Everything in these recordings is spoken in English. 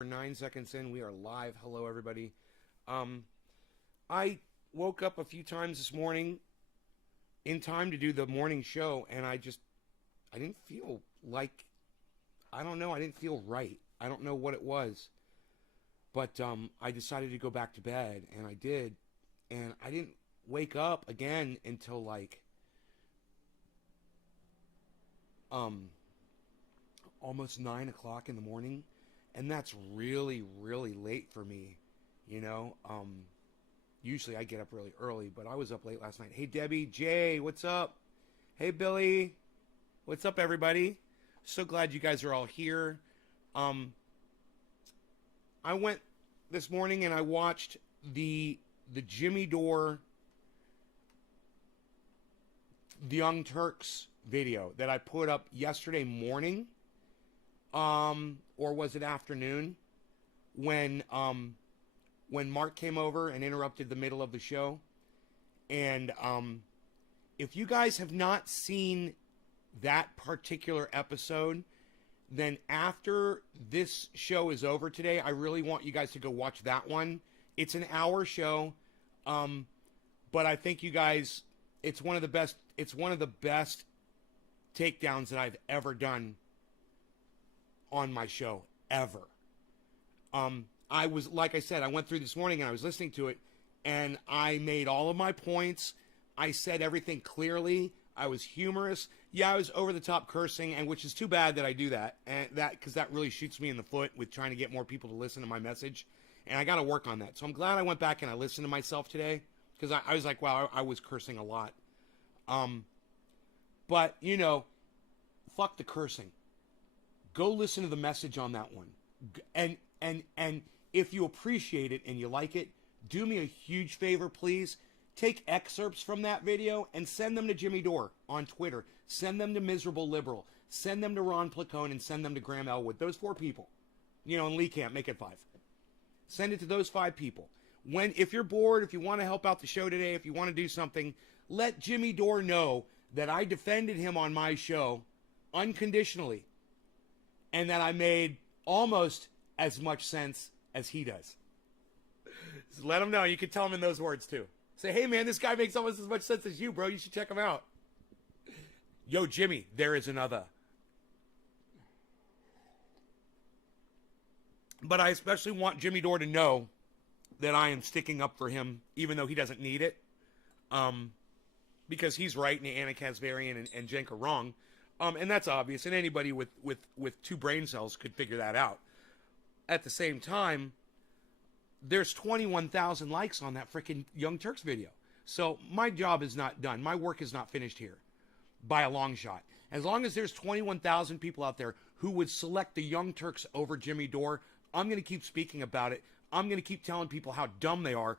We're 9 seconds in. We are live. Hello, everybody. I woke up a few times this morning in time to do the morning show, and I didn't feel like, I don't know, I didn't feel right. I don't know what it was, but I decided to go back to bed, and I did, and I didn't wake up again until like almost 9 o'clock in the morning. And that's really, really late for me, you know. Usually I get up really early, but I was up late last night. Hey, Debbie, Jay, what's up? Hey, Billy, what's up, everybody? So glad you guys are all here. I went this morning and I watched the Jimmy Dore, the Young Turks video that I put up yesterday morning. Or was it afternoon when Mark came over and interrupted the middle of the show. And if you guys have not seen that particular episode, then after this show is over today, I really want you guys to go watch that one. It's an hour show, but I think you guys, it's one of the best takedowns that I've ever done on my show ever. I was, like I said, I went through this morning and I was listening to it, and I made all of my points. I said everything clearly. I was humorous. Yeah, I was over the top cursing, and which is too bad that I do that, and because that really shoots me in the foot with trying to get more people to listen to my message, and I got to work on that. So I'm glad I went back and I listened to myself today, because I was like, wow, I was cursing a lot. But you know, fuck the cursing. Go listen to the message on that one. And if you appreciate it and you like it, do me a huge favor, please. Take excerpts from that video and send them to Jimmy Dore on Twitter. Send them to Miserable Liberal. Send them to Ron Placone, and send them to Graham Elwood. Those 4 people. You know, and Lee Camp, make it 5. Send it to those 5 people. If you're bored, if you want to help out the show today, if you want to do something, let Jimmy Dore know that I defended him on my show unconditionally, and that I made almost as much sense as he does. Just let him know. You can tell him in those words too. Say, hey man, this guy makes almost as much sense as you, bro. You should check him out. Yo, Jimmy, there is another. But I especially want Jimmy Dore to know that I am sticking up for him, even though he doesn't need it. Because he's right, and Anna Kazbarian and Cenk are wrong. And that's obvious, and anybody with 2 brain cells could figure that out. At the same time, there's 21,000 likes on that freaking Young Turks video. So my job is not done. My work is not finished here by a long shot. As long as there's 21,000 people out there who would select the Young Turks over Jimmy Dore, I'm going to keep speaking about it. I'm going to keep telling people how dumb they are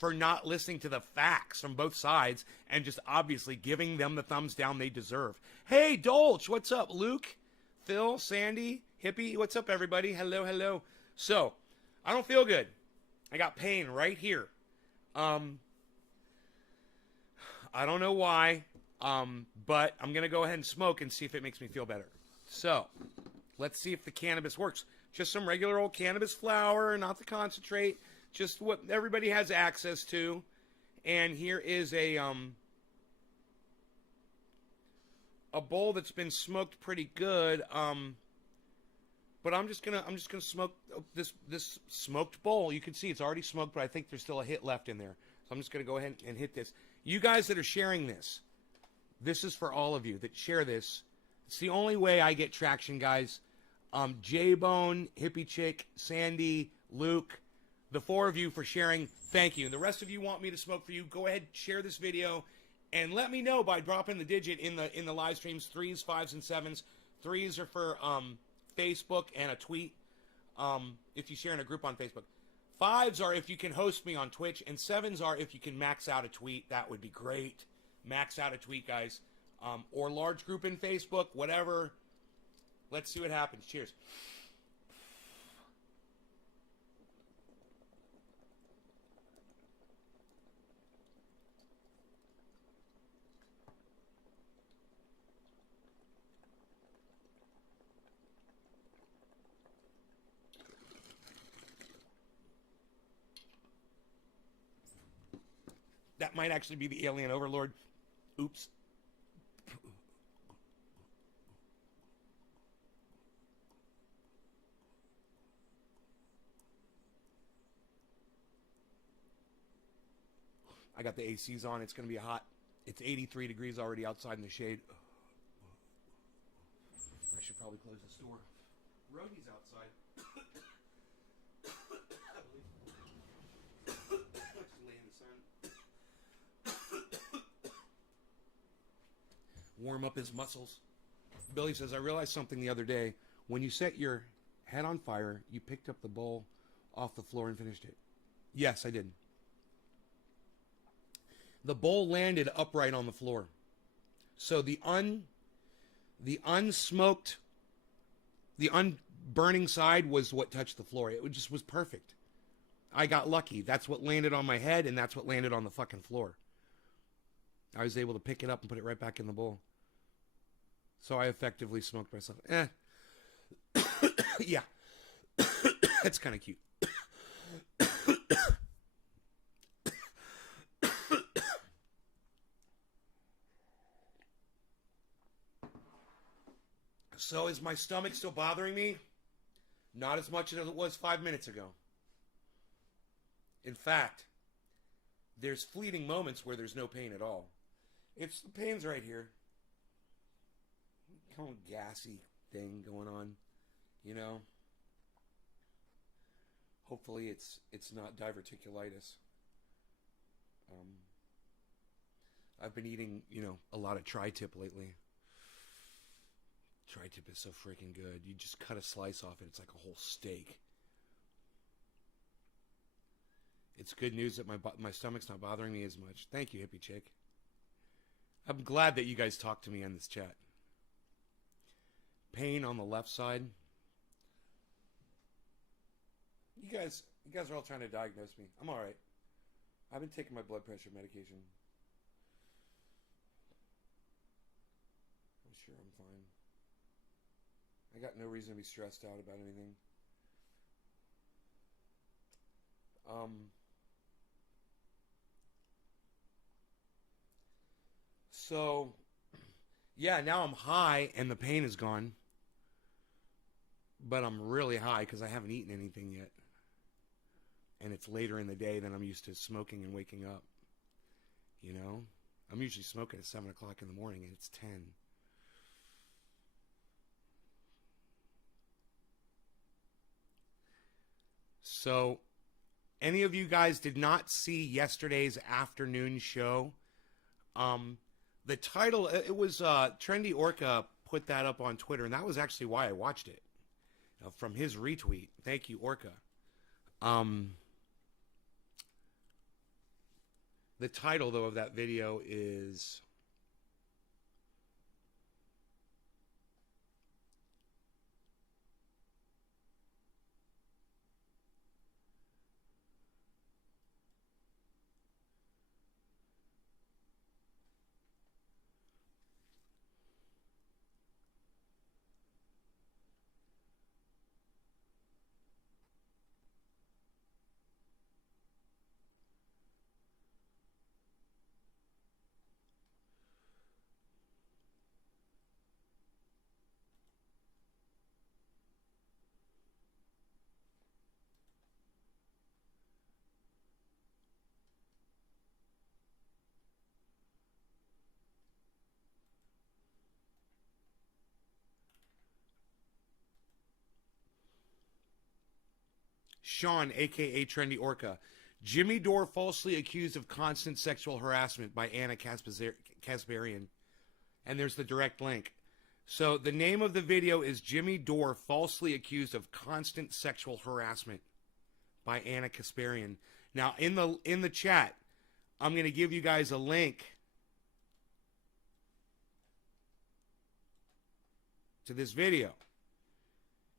for not listening to the facts from both sides and just obviously giving them the thumbs down they deserve. Hey, Dolch, what's up? Luke, Phil, Sandy, Hippie, what's up, everybody? Hello, hello. So, I don't feel good. I got pain right here. I don't know why, but I'm going to go ahead and smoke and see if it makes me feel better. So, let's see if the cannabis works. Just some regular old cannabis flower, not the concentrate. Just what everybody has access to. And here is a bowl that's been smoked pretty good. But I'm just gonna smoke this smoked bowl. You can see it's already smoked, but I think there's still a hit left in there. So I'm just gonna go ahead and hit this. You guys that are sharing this, this is for all of you that share this. It's the only way I get traction, guys. J-Bone, Hippie Chick, Sandy, Luke, the 4 of you for sharing, thank you. And the rest of you want me to smoke for you, go ahead, share this video, and let me know by dropping the digit in the live streams, 3s, 5s, and 7s. 3s are for Facebook and a tweet, if you share in a group on Facebook. 5s are if you can host me on Twitch, and 7s are if you can max out a tweet. That would be great. Max out a tweet, guys. Or large group in Facebook, whatever. Let's see what happens. Cheers. That might actually be the alien overlord. Oops. I got the ACs on. It's going to be hot. It's 83 degrees already outside in the shade. I should probably close this door. Roadie's outside. I believe. Let's lay in the sun. Warm up his muscles. Billy says, I realized something the other day. When you set your head on fire, you picked up the bowl off the floor and finished it. Yes, I did. The bowl landed upright on the floor. So the unsmoked, the unburning side was what touched the floor. It just was perfect. I got lucky. That's what landed on my head, and that's what landed on the fucking floor. I was able to pick it up and put it right back in the bowl. So I effectively smoked myself. Yeah. That's kind of cute. So is my stomach still bothering me? Not as much as it was 5 minutes ago. In fact, there's fleeting moments where there's no pain at all. It's the pain's right here. Kind of gassy thing going on, you know. Hopefully it's not diverticulitis. I've been eating, a lot of tri-tip lately. Tri-tip is so freaking good. You just cut a slice off it. It's like a whole steak. It's good news that my stomach's not bothering me as much. Thank you, hippie chick. I'm glad that you guys talked to me on this chat. Pain on the left side. You guys are all trying to diagnose me. I'm all right. I've been taking my blood pressure medication. I'm sure I'm fine. I got no reason to be stressed out about anything. So, yeah, now I'm high and the pain is gone. But I'm really high because I haven't eaten anything yet. And it's later in the day than I'm used to smoking and waking up. I'm usually smoking at 7 o'clock in the morning and it's 10. So, any of you guys did not see yesterday's afternoon show? The title, it was Trendy Orca put that up on Twitter, and that was actually why I watched it. From his retweet. Thank you, Orca. The title, though, of that video is... Sean, a.k.a. Trendy Orca. Jimmy Dore falsely accused of constant sexual harassment by Anna Kasparian. And there's the direct link. So the name of the video is Jimmy Dore falsely accused of constant sexual harassment by Anna Kasparian. Now, in the chat, I'm going to give you guys a link to this video.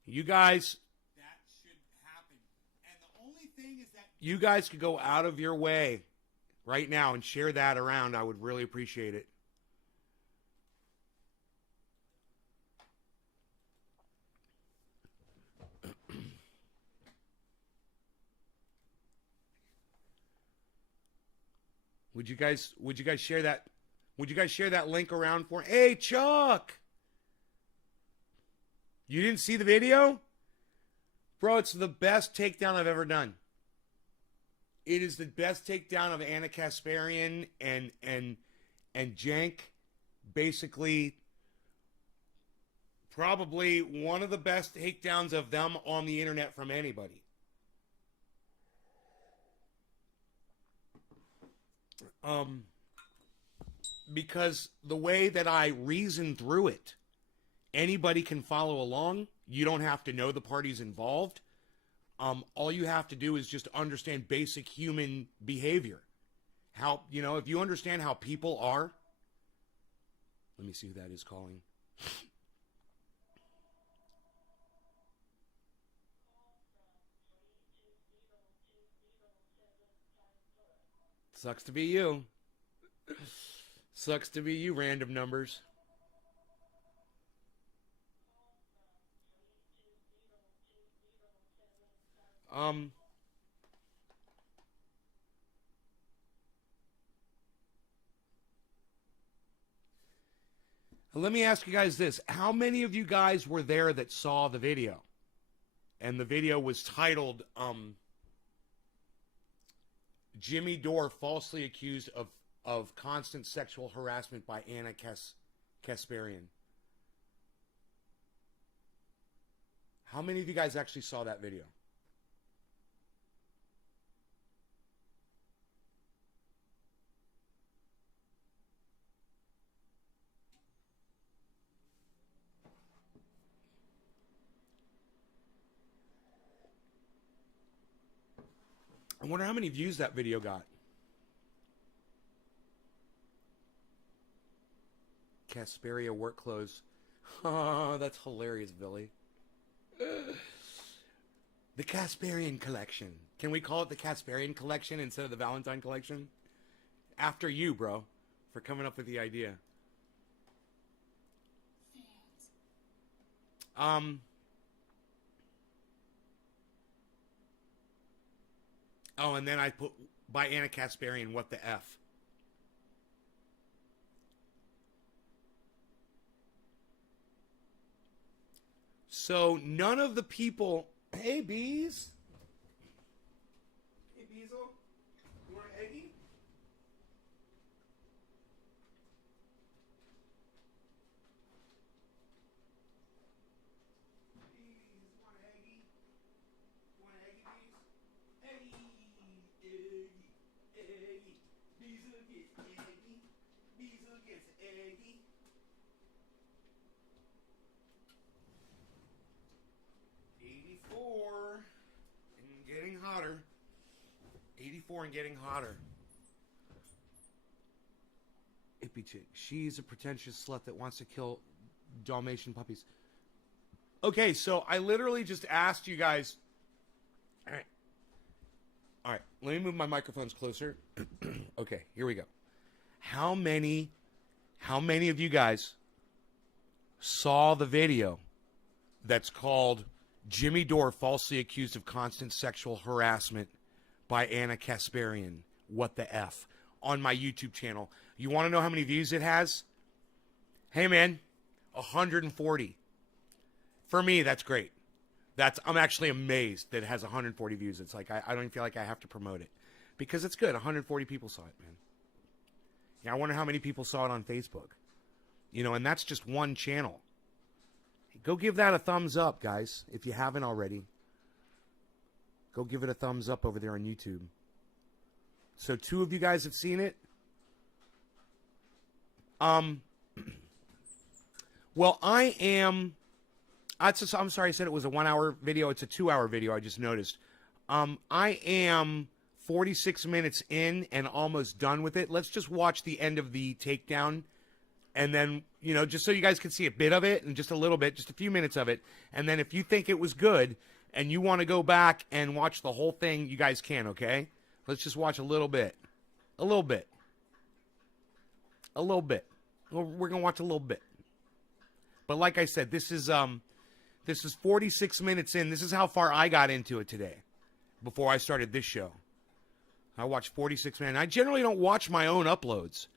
You guys... You guys could go out of your way right now and share that around. I would really appreciate it. Would you guys share that? Would you guys share that link around for? Hey, Chuck! You didn't see the video? Bro, it's the best takedown I've ever done. It is the best takedown of Anna Kasparian and Jank. Basically, probably one of the best takedowns of them on the internet from anybody. Because the way that I reason through it, anybody can follow along. You don't have to know the parties involved. All you have to do is just understand basic human behavior. How, if you understand how people are. Let me see who that is calling. Sucks to be you. Sucks to be you, random numbers. Let me ask you guys this. How many of you guys were there that saw the video? And the video was titled, Jimmy Dore falsely accused of constant sexual harassment by Anna Kasparian. How many of you guys actually saw that video? I wonder how many views that video got. Casperia work clothes. Oh, that's hilarious, Billy. The Kasparian collection. Can we call it the Kasparian collection instead of the Valentine collection? After you, bro, for coming up with the idea. Oh, and then I put by Anna Kasparian, what the F? So none of the people. Hey, Bees. Hey, Beezle. You want an eggie? Bees, want an eggie? Want an eggie, Bees? Eggie. Eggie. Beezle gets eggie. Beezle gets eggie. 84 and getting hotter. 84 and getting hotter. Ippy chick. She's a pretentious slut that wants to kill Dalmatian puppies. Okay, so I literally just asked you guys. All right. Let me move my microphones closer. Okay, here we go. How many of you guys saw the video that's called Jimmy Dore falsely accused of constant sexual harassment by Anna Kasparian? What the F? On my YouTube channel. You want to know how many views it has? Hey, man, 140. For me, that's great. I'm actually amazed that it has 140 views. It's like, I don't even feel like I have to promote it. Because it's good. 140 people saw it, man. Yeah, I wonder how many people saw it on Facebook. And that's just one channel. Go give that a thumbs up, guys, if you haven't already. Go give it a thumbs up over there on YouTube. So 2 of you guys have seen it. Well, I'm sorry, I said it was a 1-hour video. It's a 2-hour video, I just noticed. I am 46 minutes in and almost done with it. Let's just watch the end of the takedown. And then, just so you guys can see a bit of it and just a little bit, just a few minutes of it. And then if you think it was good and you want to go back and watch the whole thing, you guys can, okay? Let's just watch a little bit. A little bit. A little bit. We're going to watch a little bit. But like I said, this is 46 minutes in. This is how far I got into it today before I started this show. I watch 46 Man. I generally don't watch my own uploads.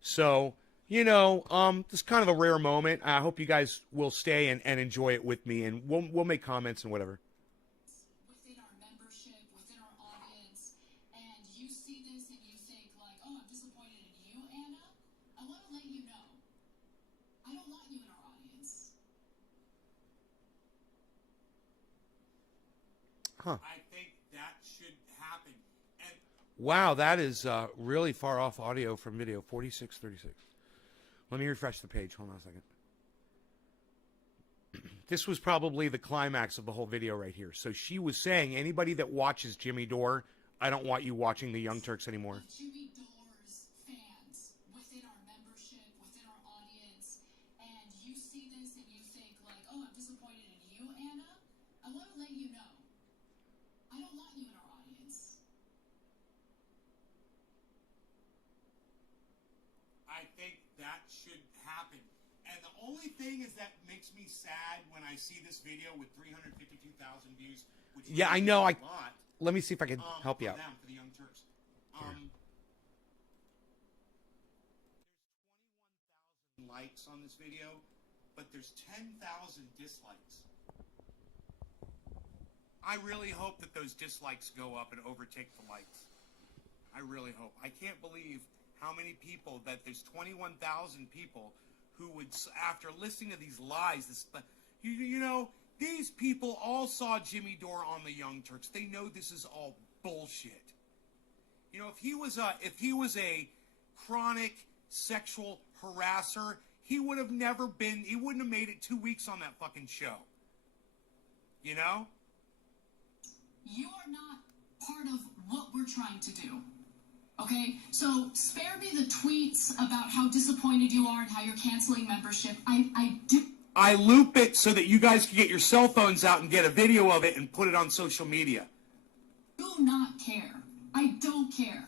So, you know, this is kind of a rare moment. I hope you guys will stay and enjoy it with me, and we'll make comments and whatever. Within our membership, within our audience, and you see this and you think like, oh, I'm disappointed in you, Anna. I want to let you know, I don't want you in our audience. Huh. I think that should happen. And Wow, that is really far off audio from video. 4636. Let me refresh the page. Hold on a second. This was probably the climax of the whole video right here. So she was saying, anybody that watches Jimmy Dore, I don't want you watching the Young Turks anymore. Jimmy Dore's fans within our membership, within our audience, and you see this and you think like, oh, I'm disappointed in you, Anna. I want to let you know, I don't want you in our audience. I think that should happen. And the only thing is that makes me sad when I see this video with 352,000 views. Which Yeah, I is know. a lot, Let me see if I can help you for out. them, for the Young Turks. There's 21,000 likes on this video, but there's 10,000 dislikes. I really hope that those dislikes go up and overtake the likes. I really hope. I can't believe how many people that there's 21,000 people who would, after listening to these lies, you know, these people all saw Jimmy Dore on the Young Turks. They know this is all bullshit. You know, if he was a chronic sexual harasser, he would have never been. He wouldn't have made it 2 weeks on that fucking show. You know. You are not part of what we're trying to do. Okay? So spare me the tweets about how disappointed you are and how you're canceling membership. I loop it so that you guys can get your cell phones out and get a video of it and put it on social media. Do not care. I don't care.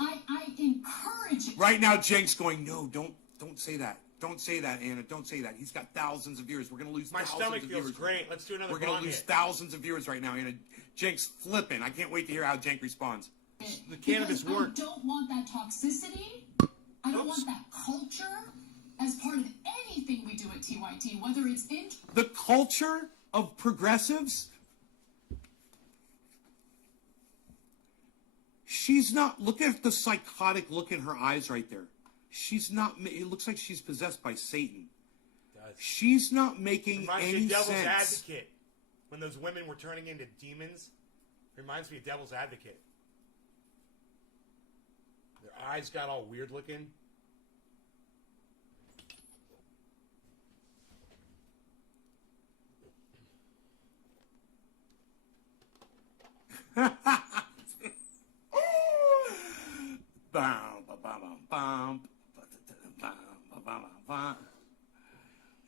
I encourage it. Right now, Jenk's going, no, don't say that. Don't say that, Anna. Don't say that. He's got thousands of viewers. We're going to lose thousands of viewers. My stomach feels great. Let's do another We're going to lose hit. thousands of viewers right now, Anna. Jenk's flipping. I can't wait to hear how Jenk responds. The cannabis Because worked. I don't want that toxicity. I don't want that culture as part of anything we do at TYT, whether it's in... The culture of progressives? She's not... Look at the psychotic look in her eyes right there. She's not... It looks like she's possessed by Satan. She's not making Reminds any me of Devil's sense. Advocate. When those women were turning into demons. Reminds me of Devil's Advocate. Their eyes got all weird looking.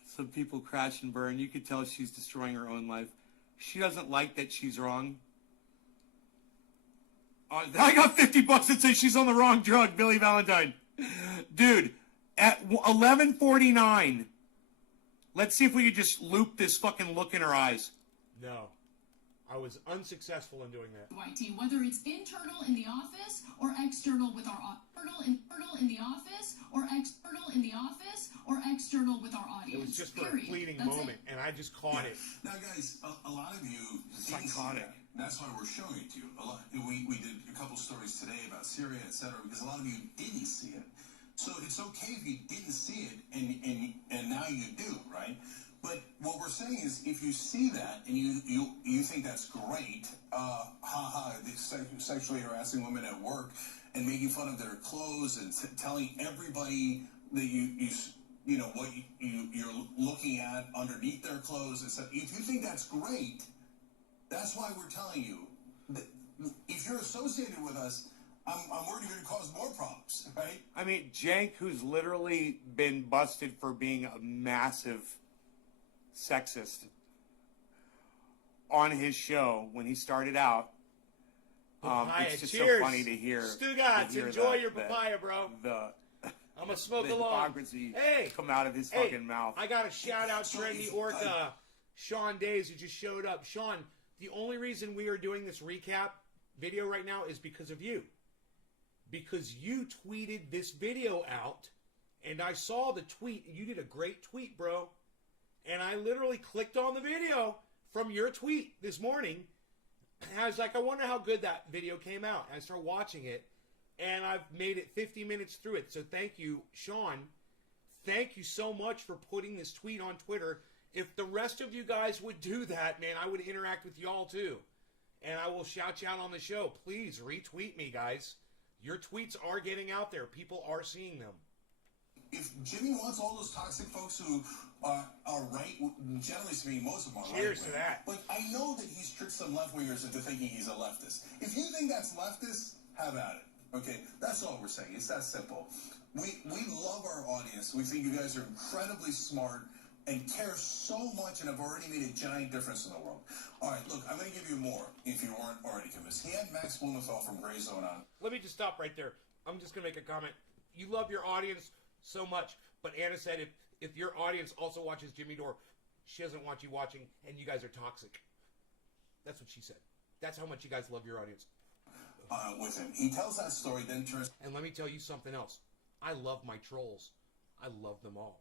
Some people crash and burn. You could tell she's destroying her own life. She doesn't like that she's wrong. I got $50 that says she's on the wrong drug, Billy Valentine. Dude, at 11:49, let's see if we could just loop this fucking look in her eyes. No. I was unsuccessful in doing that. TYT, whether it's internal in the office or external with our internal in the office or external in the office or external with our audience. It was just for Period. a fleeting That's moment, and I just caught it. Now, guys, a lot of you didn't see Psychotic. that. That's why we're showing it to you. We did a couple stories today about Syria, etc., because a lot of you didn't see it. So it's okay if you didn't see it, and now you do, right? But what we're saying is, if you see that and you think that's great, sexually harassing women at work and making fun of their clothes and telling everybody that you know what you're looking at underneath their clothes and stuff. If you think that's great, that's why we're telling you that if you're associated with us, I'm worried you're going to cause more problems, right? I mean, Jank, who's literally been busted for being a massive sexist on his show when he started out. Papaya, It's just cheers. so funny to hear. Stugotz, to hear enjoy your papaya, bro. The I'm going to smoke the along. hypocrisy Hey, come out of his hey, fucking mouth. I got a shout out Trendy Orca, Sean Days, who just showed up. Sean, the only reason we are doing this recap video right now is because of you. Because you tweeted this video out, and I saw the tweet, and you did a great tweet, bro. And I literally clicked on the video from your tweet this morning. And I was like, I wonder how good that video came out. And I started watching it, and I've made it 50 minutes through it. So thank you, Sean. Thank you so much for putting this tweet on Twitter. If the rest of you guys would do that, man, I would interact with y'all too. And I will shout you out on the show. Please retweet me, guys. Your tweets are getting out there. People are seeing them. If Jimmy wants all those toxic folks who are right, generally speaking, most of them are right. Cheers to that. But I know that he's tricked some left-wingers into thinking he's a leftist. If you think that's leftist, have at it. Okay? That's all we're saying. It's that simple. We love our audience. We think you guys are incredibly smart and care so much and have already made a giant difference in the world. All right, look, I'm going to give you more if you aren't already convinced. He had Max Blumenthal from Gray Zone on. Let me just stop right there. I'm just going to make a comment. You love your audience so much, but Anna said if your audience also watches Jimmy Dore, she doesn't want you watching, and you guys are toxic. That's what she said. That's how much you guys love your audience. With him. He tells that story, then turns... And let me tell you something else. I love my trolls. I love them all.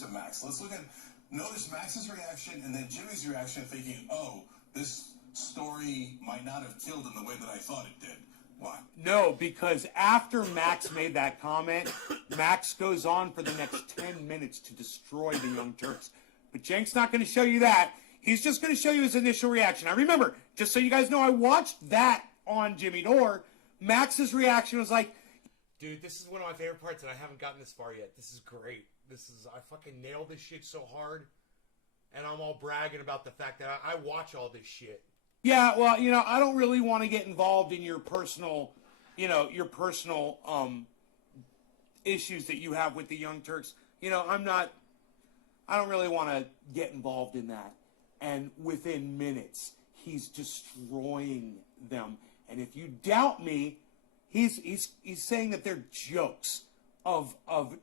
To Max. Let's look at, notice Max's reaction and then Jimmy's reaction, thinking, oh, this story might not have killed in the way that I thought it did. Why? No, because after Max made that comment, Max goes on for the next 10 minutes to destroy the Young Turks. But Cenk's not going to show you that. He's just going to show you his initial reaction. Now remember, just so you guys know, I watched that on Jimmy Dore. Max's reaction was like, dude, this is one of my favorite parts, and I haven't gotten this far yet. This is great. I fucking nailed this shit so hard, and I'm all bragging about the fact that I watch all this shit. yeah, well, I don't really want to get involved in your personal issues that you have with the Young Turks. I don't really want to get involved in that. And within minutes, he's destroying them. And if you doubt me, he's saying that they're jokes of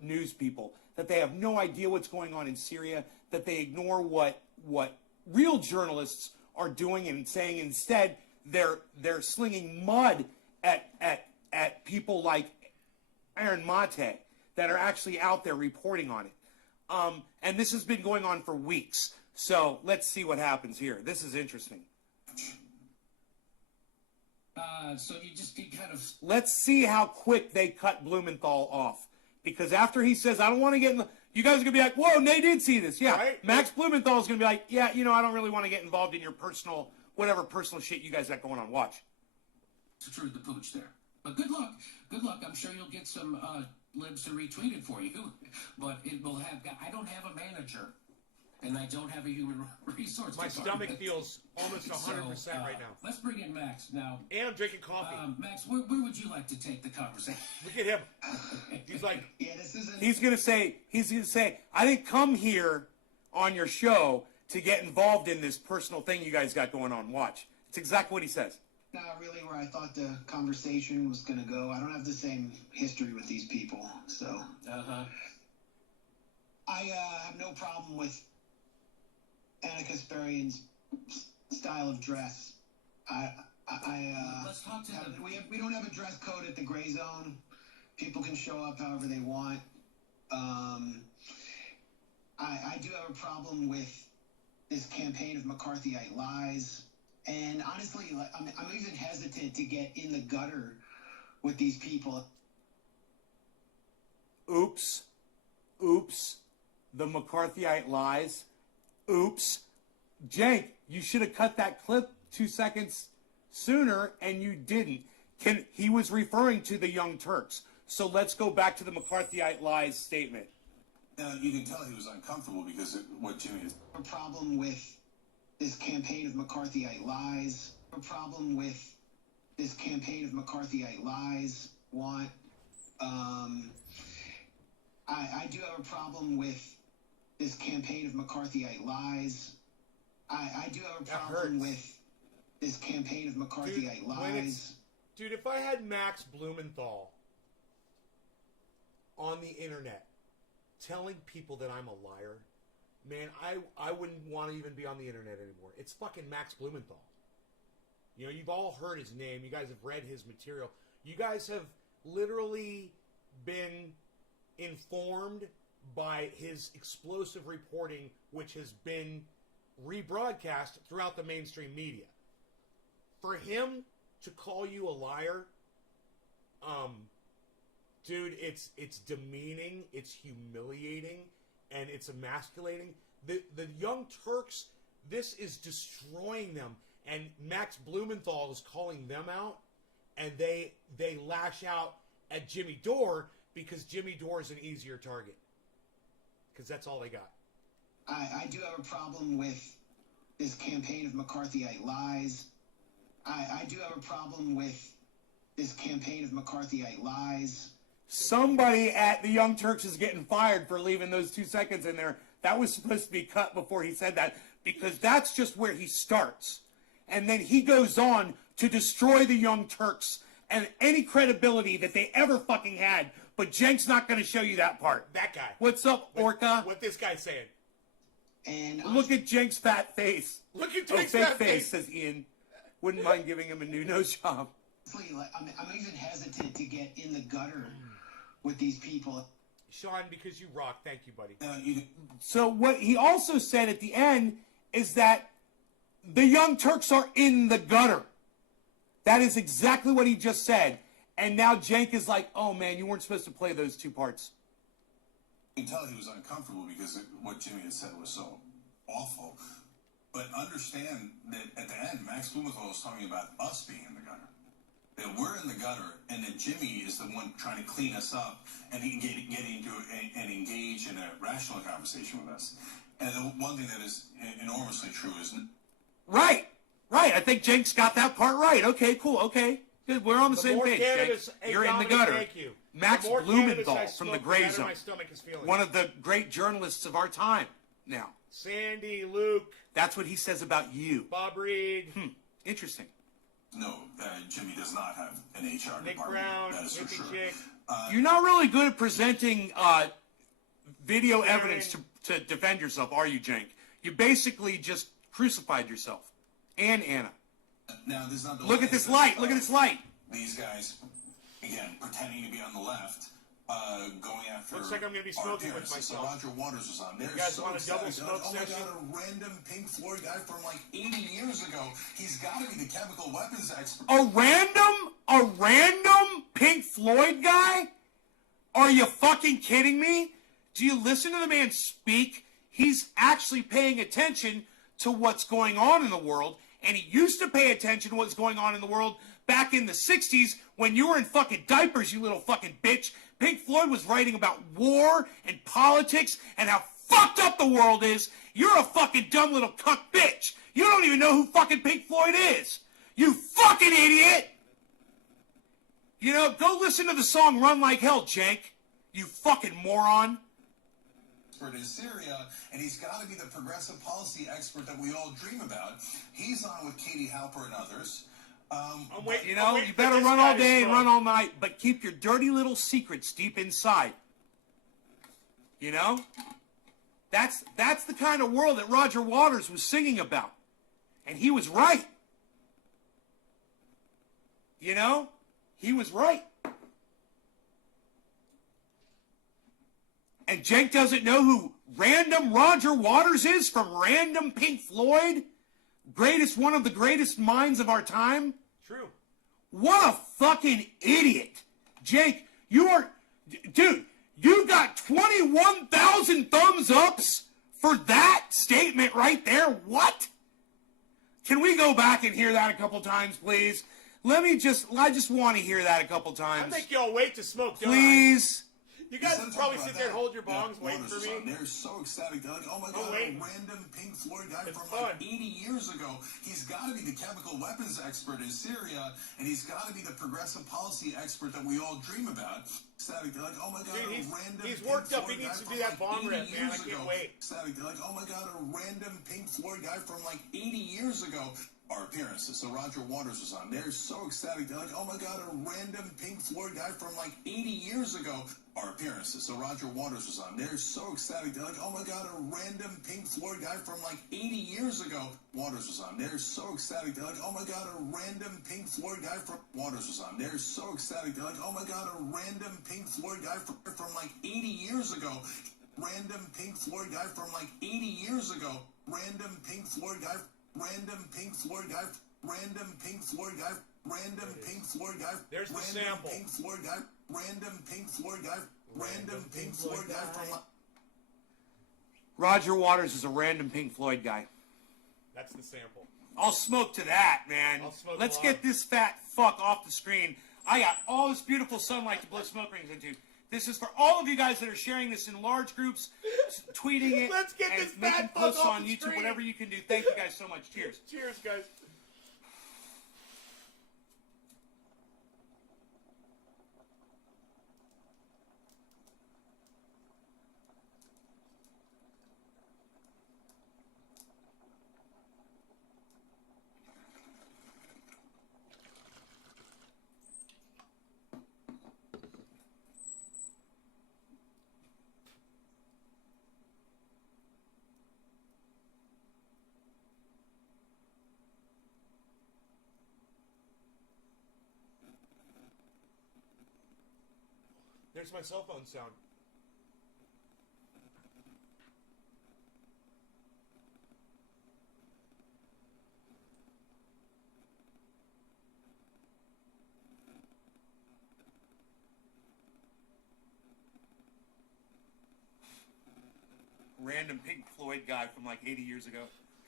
news people, that they have no idea what's going on in Syria, that they ignore what real journalists are doing and saying. Instead, they're slinging mud at people like Aaron Mate that are actually out there reporting on it. And this has been going on for weeks. So let's see what happens here. This is interesting. So you kind of... Let's see how quick they cut Blumenthal off. Because after he says, I don't want to get in the... You guys are going to be like, whoa, they did see this. Yeah, right? Max Blumenthal is going to be like, yeah, I don't really want to get involved in your whatever personal shit you guys got going on. Watch. True the pooch there. But good luck. Good luck. I'm sure you'll get some libs to retweet it for you. But it will have... I don't have a manager. And I don't have a human resource My department. stomach feels almost 100% right now. Let's bring in Max now. And I'm drinking coffee. Max, where would you like to take the conversation? Look at him. He's like, Yeah, this isn't... He's going to say, I didn't come here on your show to get involved in this personal thing you guys got going on. Watch. It's exactly what he says. Not really where I thought the conversation was going to go. I don't have the same history with these people, so... I have no problem with Anna Kasparian's style of dress. Let's talk to them. We don't have a dress code at the Gray Zone. People can show up however they want. I do have a problem with this campaign of McCarthyite lies. And honestly, I'm even hesitant to get in the gutter with these people. Oops. The McCarthyite lies. Oops. Cenk, you should have cut that clip 2 seconds sooner, and you didn't. He was referring to the Young Turks. So let's go back to the McCarthyite lies statement. You can tell he was uncomfortable because of what Jimmy is. A problem with this campaign of McCarthyite lies. A problem with this campaign of McCarthyite lies. I do have a problem with this campaign of McCarthyite lies. I do have a problem with this campaign of McCarthyite lies. Dude, if I had Max Blumenthal on the internet telling people that I'm a liar, man, I wouldn't want to even be on the internet anymore. It's fucking Max Blumenthal. You know, you've all heard his name. You guys have read his material. You guys have literally been informed by his explosive reporting, which has been rebroadcast throughout the mainstream media. For him to call you a liar, dude, it's demeaning, it's humiliating, and it's emasculating. The Young Turks, this is destroying them. And Max Blumenthal is calling them out, and they lash out at Jimmy Dore because Jimmy Dore is an easier target. Because that's all they got. I do have a problem with this campaign of McCarthyite lies. I do have a problem with this campaign of McCarthyite lies. Somebody at the Young Turks is getting fired for leaving those 2 seconds in there. That was supposed to be cut before he said that, because that's just where he starts. And then he goes on to destroy the Young Turks and any credibility that they ever fucking had. But Jenk's not going to show you that part. That guy. What's up, Orca? What this guy's saying. And Look at Jenk's fat face. Look at Oh, Jake's fake fat face, says Ian. Wouldn't mind giving him a new nose job. honestly, like, I'm even hesitant to get in the gutter with these people. Sean, because you rock. Thank you, buddy. So what he also said at the end is that the Young Turks are in the gutter. That is exactly what he just said. And now Cenk is like, oh man, you weren't supposed to play those two parts. You can tell he was uncomfortable because what Jimmy had said was so awful. But understand that at the end, Max Blumenthal was talking about us being in the gutter. That we're in the gutter, and that Jimmy is the one trying to clean us up and get into and engage in a rational conversation with us. And the one thing that is enormously true is... Right. I think Cenk's got that part right. Okay, cool. Okay. Good. We're on the same more page, cannabis, Cenk. hey, You're in the Dominic, gutter. thank you. Max The more Blumenthal cannabis I from smoke, the Gray better Zone. my stomach is feeling. One of the great journalists of our time now. Sandy, Luke, That's what he says about you. Bob Reed, Interesting. No, Jimmy does not have an HR Nick department. Brown, That is for Hippie sure. Chick. You're not really good at presenting video evidence to defend yourself, are you, Cenk? You basically just crucified yourself. And Anna. Now, this is not the Look at this light. Look at this light. These guys, again, pretending to be on the left, going after. Looks like I'm gonna be our smoking with appearance. So myself. Roger Waters was on. They're guys so want a double excited. smoke Oh my session? God, a random Pink Floyd guy from like 80 years ago. He's got to be the chemical weapons expert. A random Pink Floyd guy? Are you fucking kidding me? Do you listen to the man speak? He's actually paying attention to what's going on in the world, and he used to pay attention to what's going on in the world back in the 60s when you were in fucking diapers, you little fucking bitch. Pink Floyd was writing about war and politics and how fucked up the world is. You're a fucking dumb little cuck bitch. You don't even know who fucking Pink Floyd is. You fucking idiot. You know, go listen to the song Run Like Hell, Cenk. You fucking moron. Expert in Syria, and he's got to be the progressive policy expert that we all dream about. He's on with Katie Halper and others. You know, you better run all day and run all night, but keep your dirty little secrets deep inside. You know? That's the kind of world that Roger Waters was singing about. And he was right. You know? He was right. And Cenk doesn't know who random Roger Waters is from random Pink Floyd? One of the greatest minds of our time? True. What a fucking idiot. Cenk, dude, you got 21,000 thumbs ups for that statement right there? What? Can we go back and hear that a couple times, please? I just want to hear that a couple I times. think y'all wait to smoke, don't I? Please. You guys would probably sit there and hold your bongs waiting for me. They're so ecstatic. They're like, oh my God, a wait. random Pink Floyd guy It's from fun. like 80 years ago. He's got to be the chemical weapons expert in Syria, and he's got to be the progressive policy expert that we all dream about. Ecstatic. They're like, oh my God, Dude, a random he's Pink worked up. Floyd He needs guy to do from that bong 80 rip, man. I years can't ago. wait. Ecstatic. They're like, oh my God, a random Pink Floyd guy from like 80 years ago. our appearances. So Roger Waters was on. They're so ecstatic. They're like, oh my God, a random Pink Floyd guy from like 80 years ago. Our appearances. So Roger Waters was on. They're so ecstatic. They're like, oh my God, a random Pink Floyd guy from like 80 years ago. Waters was on. They're so ecstatic. They're like, oh my God, a random Pink Floyd guy from Waters was on. They're so ecstatic. They're like, oh my God, a random Pink Floyd guy from like 80 years ago. Random Pink Floyd guy from like 80 years ago. Random Pink Floyd guy. Random Pink Floyd guy. Random Pink Floyd guy. Random Pink Floyd guy. There's the sample. Pink Floyd guy. Random Pink Floyd guy. Random Pink Floyd guy from. Roger Waters is a random Pink Floyd guy. That's the sample. I'll smoke to that, man. I'll smoke Let's along. get this fat fuck off the screen. I got all this beautiful sunlight to blow smoke rings into. This is for all of you guys that are sharing this in large groups, tweeting it, Let's get and this making fat fuck posts off on the YouTube, screen. whatever you can do. Thank you guys so much. Cheers. Cheers, guys. There's my cell phone sound. Random Pink Floyd guy from like 80 years ago.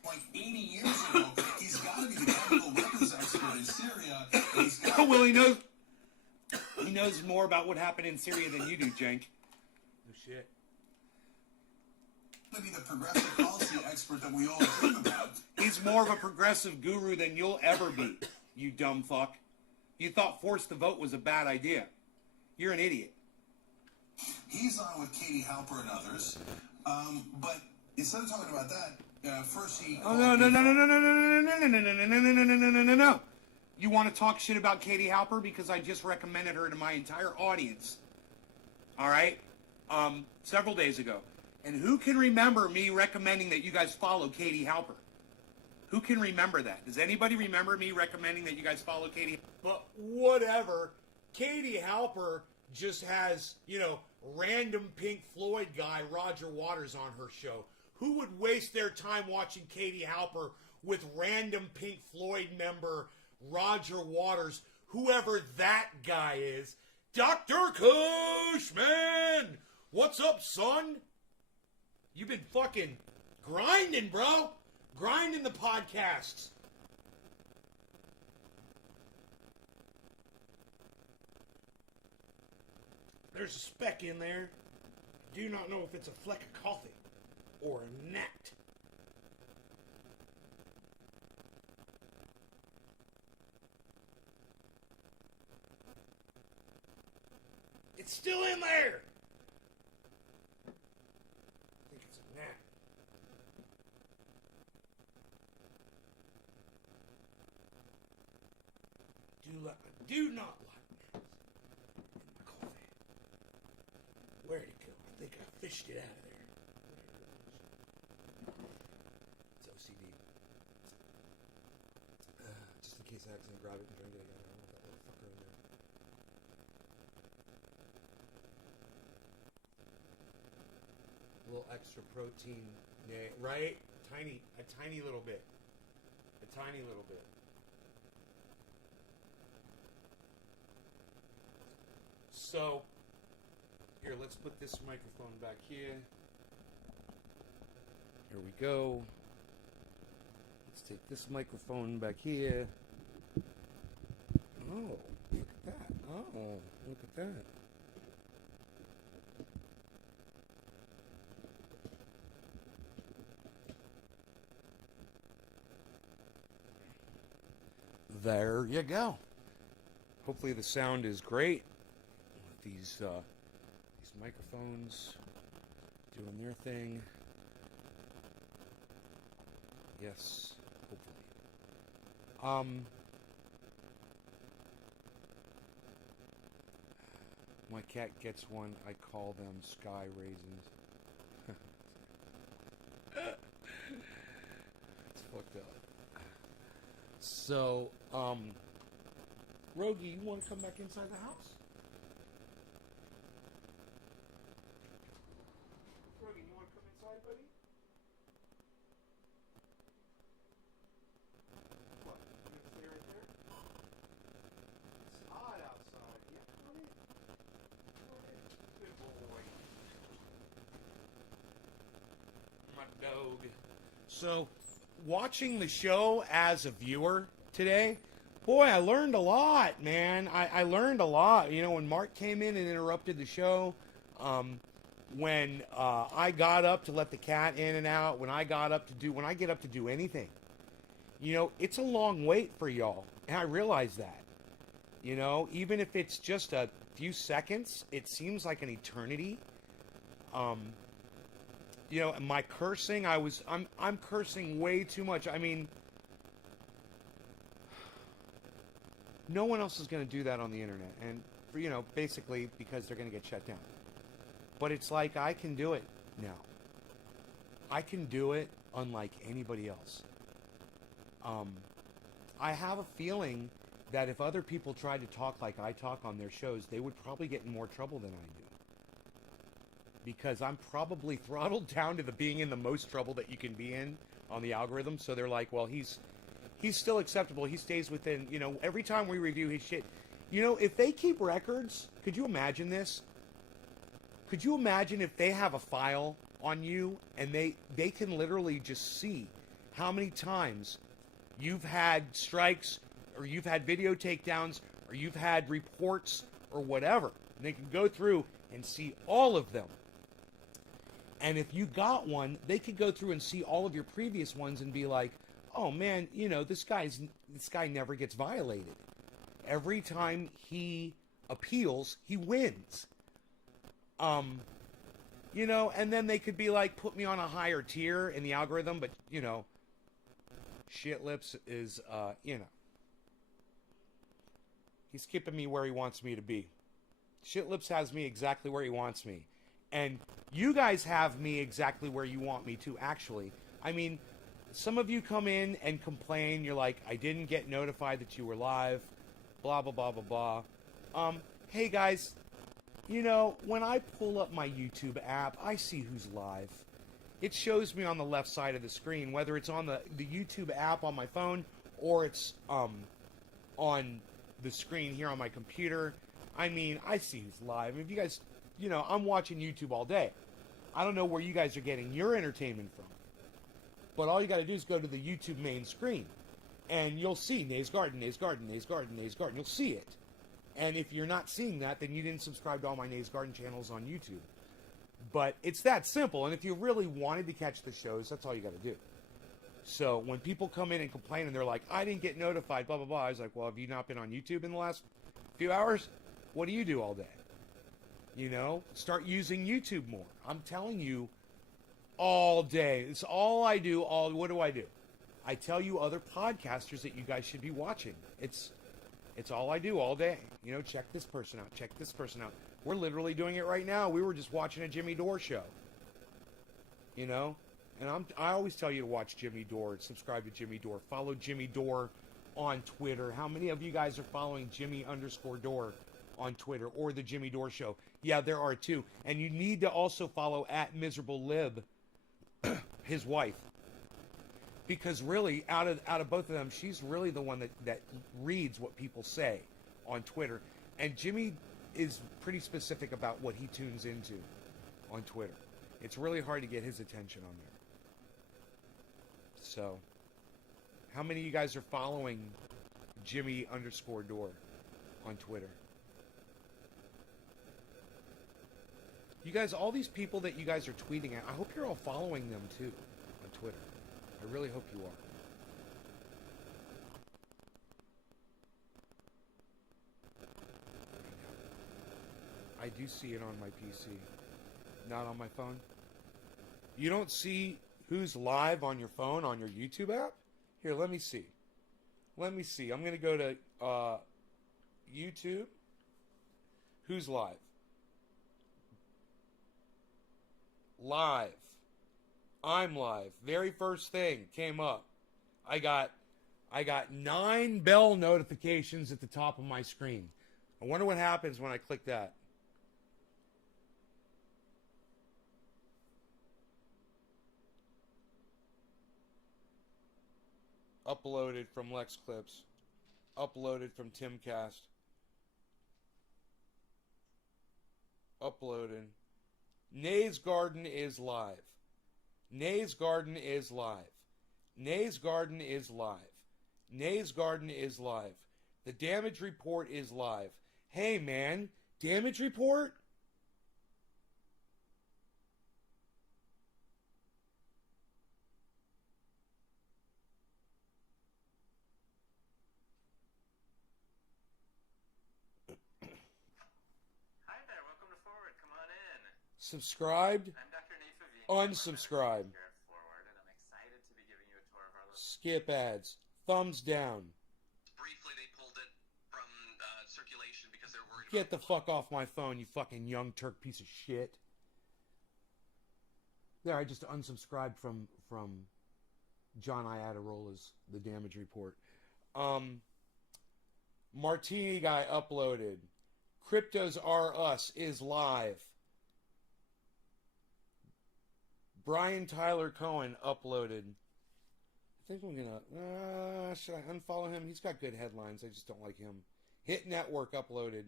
Like 80 years ago, he's got to be the chemical weapons expert in Syria. And he's got Well, he knows more about what happened in Syria than you do, Jank. No shit. to be the progressive policy expert that we all dream about. He's more of a progressive guru than you'll ever be, you dumb fuck. You thought force the vote was a bad idea. You're an idiot. He's on with Katie Halper and others. But instead of talking about that, first he... Oh, no. No. You want to talk shit about Katie Halper because I just recommended her to my entire audience. All right? Several days ago. And who can remember me recommending that you guys follow Katie Halper? Who can remember that? Does anybody remember me recommending that you guys follow Katie? But whatever. Katie Halper just has, random Pink Floyd guy Roger Waters on her show. Who would waste their time watching Katie Halper with random Pink Floyd member Roger Waters, whoever that guy is? Dr. Cushman! What's up, son? You've been fucking grinding, bro. Grinding the podcasts. There's a speck in there. Do not know if it's a fleck of coffee or a gnat. It's still in there. I think it's a gnat. Do not like gnats in my coffee. Where'd it go? I think I fished it out of there. It's OCD. Just in case I accidentally grab it and drink it again. I don't want that little fucker in there. A little extra protein, right? A tiny little bit. A tiny little bit. So, here, let's put this microphone back here. Here we go. Let's take this microphone back here. Oh, look at that. Oh, look at that. There you go. Hopefully the sound is great. These microphones doing their thing. Yes, hopefully. My cat gets one. I call them sky raisins. It's fucked up. So, Rogie, you want to come back inside the house? Rogie, you want to come inside, buddy? What? You gonna stay right there? It's hot outside. Yeah, come on in. Come on in. Good boy. My dog. So, watching the show as a viewer today, boy, I learned a lot, man. I learned a lot. You know, when Mark came in and interrupted the show, when I got up to let the cat in and out, when I get up to do anything, you know, it's a long wait for y'all, and I realize that. You know, even if it's just a few seconds, it seems like an eternity. You know, my cursing, I'm cursing way too much. I mean, no one else is going to do that on the internet, and you know, basically because they're going to get shut down. But it's like I can do it now. I can do it unlike anybody else. I have a feeling that if other people tried to talk like I talk on their shows, they would probably get in more trouble than I do. Because I'm probably throttled down to the being in the most trouble that you can be in on the algorithm. So they're like, well, he's still acceptable. He stays within, you know, every time we review his shit. You know, if they keep records, could you imagine this? Could you imagine if they have a file on you and they can literally just see how many times you've had strikes or you've had video takedowns or you've had reports or whatever. And they can go through and see all of them. And if you got one, they could go through and see all of your previous ones and be like, oh man, you know, this guy never gets violated. Every time he appeals, he wins. You know, and then they could be like, put me on a higher tier in the algorithm, but you know, Shit Lips is, you know, he's keeping me where he wants me to be. Shit Lips has me exactly where he wants me. And you guys have me exactly where you want me to, actually. I mean, some of you come in and complain. You're like, I didn't get notified that you were live. Blah, blah, blah, blah, blah. Hey, guys. You know, when I pull up my YouTube app, I see who's live. It shows me on the left side of the screen, whether it's on the YouTube app on my phone or it's on the screen here on my computer. I mean, I see who's live. If you guys, you know, I'm watching YouTube all day. I don't know where you guys are getting your entertainment from. But all you got to do is go to the YouTube main screen. And you'll see Nays Garden, Nays Garden, Nays Garden, Nays Garden. You'll see it. And if you're not seeing that, then you didn't subscribe to all my Nays Garden channels on YouTube. But it's that simple. And if you really wanted to catch the shows, that's all you got to do. So when people come in and complain and they're like, I didn't get notified, blah, blah, blah. I was like, well, have you not been on YouTube in the last few hours? What do you do all day? You know, start using YouTube more. I'm telling you, all day. It's all I do. What do? I tell you other podcasters that you guys should be watching. It's all I do all day. You know, check this person out. Check this person out. We're literally doing it right now. We were just watching a Jimmy Dore show. You know, and I always tell you to watch Jimmy Dore, subscribe to Jimmy Dore, follow Jimmy Dore on Twitter. How many of you guys are following Jimmy_Dore on Twitter or the Jimmy Dore Show? Yeah, there are too. And you need to also follow @MiserableLib, his wife, because really out of both of them, she's really the one that reads what people say on Twitter. And Jimmy is pretty specific about what he tunes into on Twitter. It's really hard to get his attention on there. So, how many of you guys are following Jimmy_Dore on Twitter? You guys, all these people that you guys are tweeting at, I hope you're all following them too on Twitter. I really hope you are. I do see it on my PC, not on my phone. You don't see who's live on your phone on your YouTube app? Here, let me see. Let me see. I'm going to go to YouTube. Who's live? Live. I'm live. Very first thing came up. I got 9 bell notifications at the top of my screen. I wonder what happens when I click that. Uploaded from Lex Clips. Uploaded from Timcast. Uploaded. Nay's Garden is live. Nay's Garden is live. Nay's Garden is live. Nay's Garden is live. The damage report is live. Hey man, damage report? Hi there, welcome to Forward. Come on in. Subscribed? I'm Dr. Nate Favine. Unsubscribe. Here at Forward, and I'm excited to be giving you a tour of our Skip ads. Thumbs down. Briefly, they pulled it from circulation because they were worried Get the fuck off my phone, you fucking young Turk piece of shit. There, I just unsubscribed from John Iadarola's The Damage Report. Martini Guy uploaded. Cryptos Are Us is live. Brian Tyler Cohen uploaded. I think I'm gonna... should I unfollow him? He's got good headlines. I just don't like him. Hit Network uploaded.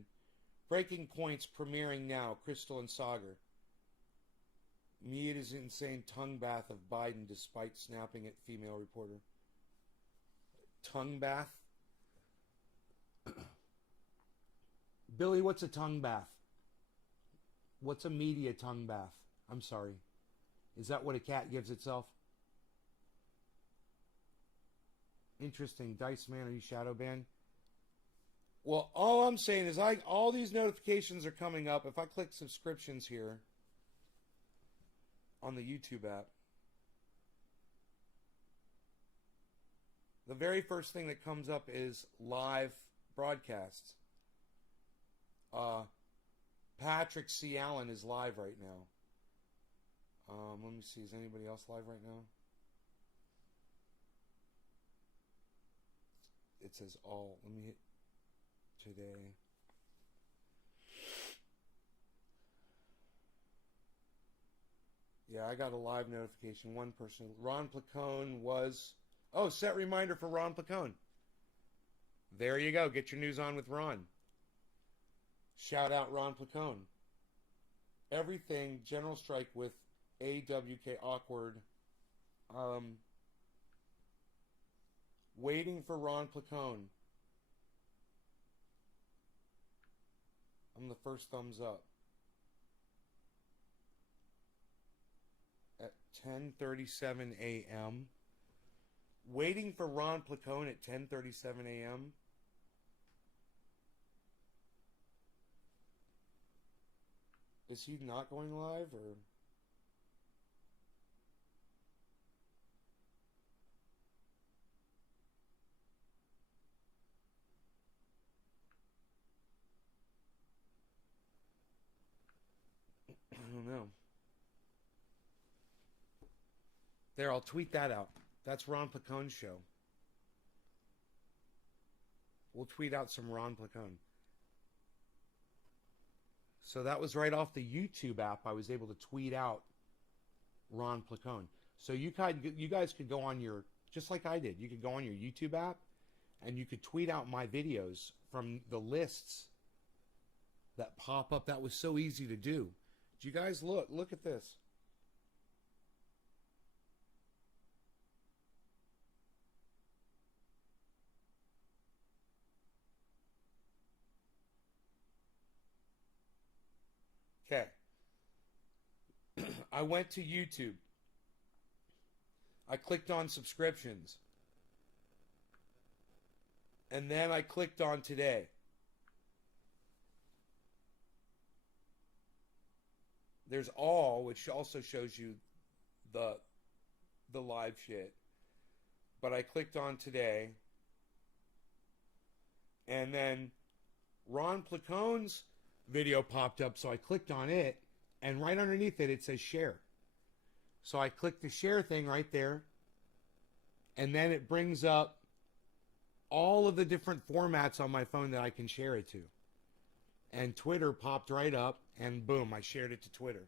Breaking Points premiering now. Crystal and Sagar. Mead insane tongue bath of Biden despite snapping at female reporter. Tongue bath? Billy, what's a tongue bath? What's a media tongue bath? I'm sorry. Is that what a cat gives itself? Interesting. Dice Man, are you shadow banned? Well, all I'm saying is all these notifications are coming up. If I click subscriptions here on the YouTube app, the very first thing that comes up is live broadcasts. Patrick C. Allen is live right now. Let me see. Is anybody else live right now? It says all. Let me hit today. Yeah, I got a live notification. One person. Ron Placone was... Oh, set reminder for Ron Placone. There you go. Get your news on with Ron. Shout out Ron Placone. Everything General Strike with AWK awkward. Waiting for Ron Placone. I'm the first thumbs up. At 10:37 a.m. Waiting for Ron Placone at 10:37 a.m. Is he not going live, or? I don't know. There, I'll tweet that out. That's Ron Placone's show. We'll tweet out some Ron Placone. So that was right off the YouTube app. I was able to tweet out Ron Placone. So you guys could go on your, just like I did, you could go on your YouTube app and you could tweet out my videos from the lists that pop up. That was so easy to do. Did you guys look at this? Okay. I went to YouTube. I clicked on subscriptions. And then I clicked on today. There's all, which also shows you the live shit. But I clicked on today. And then Ron Placone's video popped up, so I clicked on it, and right underneath it, it says share. So I clicked the share thing right there, and then it brings up all of the different formats on my phone that I can share it to. And Twitter popped right up, and boom, I shared it to Twitter.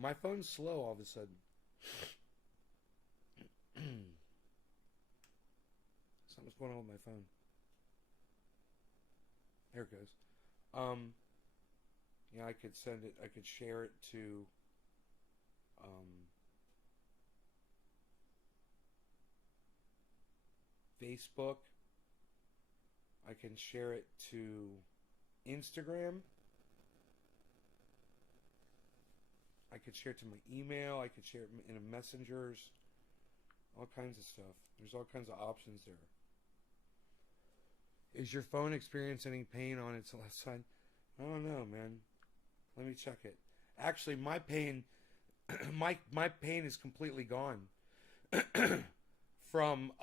My phone's slow all of a sudden. Something's going on with my phone. There it goes. Yeah, I could send it, I could share it to, Facebook. I can share it to Instagram. I could share it to my email. I could share it in messengers. All kinds of stuff. There's all kinds of options there. Is your phone experiencing any pain on its left side? I don't know, man. Let me check it. Actually, my pain, my pain is completely gone from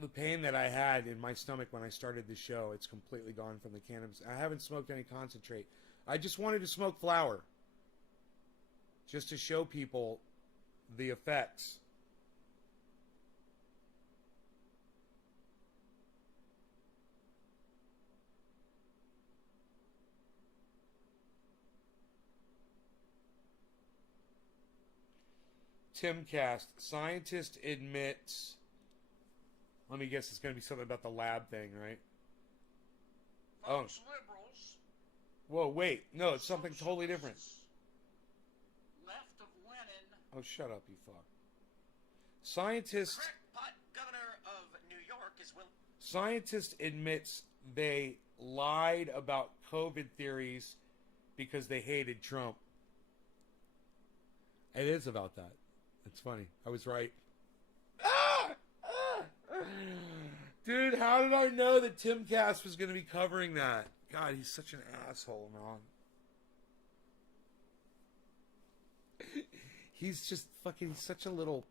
the pain that I had in my stomach when I started the show. It's completely gone from the cannabis. I haven't smoked any concentrate. I just wanted to smoke flower, just to show people the effects. Timcast, scientist admits. Let me guess, it's going to be something about the lab thing, right? Folks, liberals. Whoa, wait. No, it's something totally different. Left of Lenin. Oh, shut up, you fuck. Scientist. Crackpot governor of New York is willing. Scientist admits they lied about COVID theories because they hated Trump. It is about that. It's funny. I was right. Dude, how did I know that Timcast was going to be covering that? God, he's such an asshole, man. He's just fucking such a little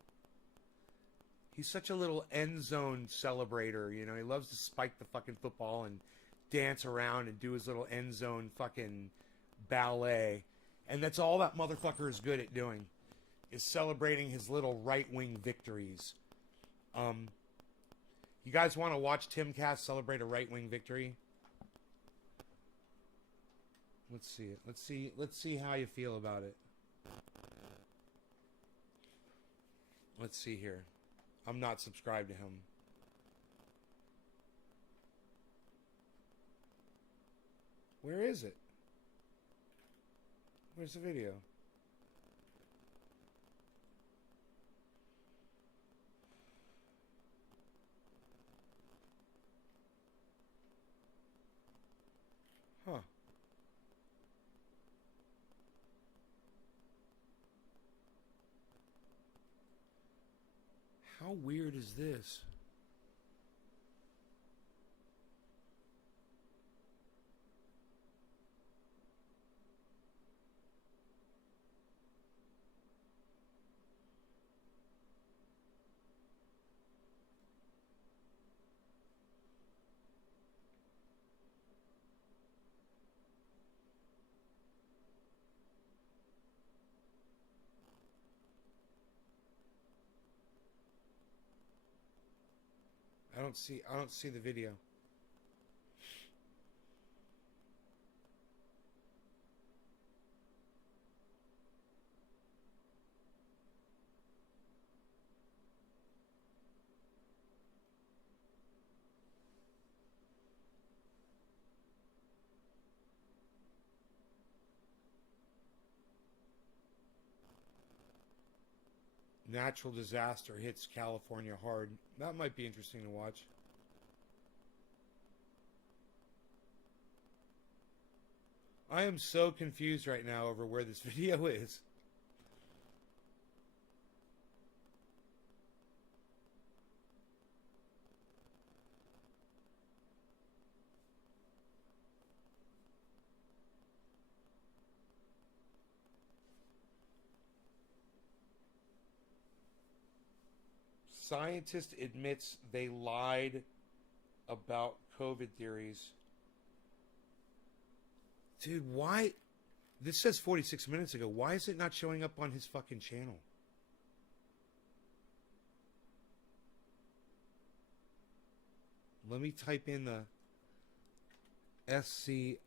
end zone celebrator, you know. He loves to spike the fucking football and dance around and do his little end zone fucking ballet. And that's all that motherfucker is good at doing, is celebrating his little right-wing victories. You guys want to watch Timcast celebrate a right-wing victory? Let's see it. Let's see how you feel about it. Let's see here. I'm not subscribed to him. Where is it? Where's the video? Huh. How weird is this? I don't see the video. Natural disaster hits California hard. That might be interesting to watch. I am so confused right now over where this video is. Scientist admits they lied about COVID theories. Dude, why? This says 46 minutes ago. Why is it not showing up on his fucking channel? Let me type in the SCIENTIST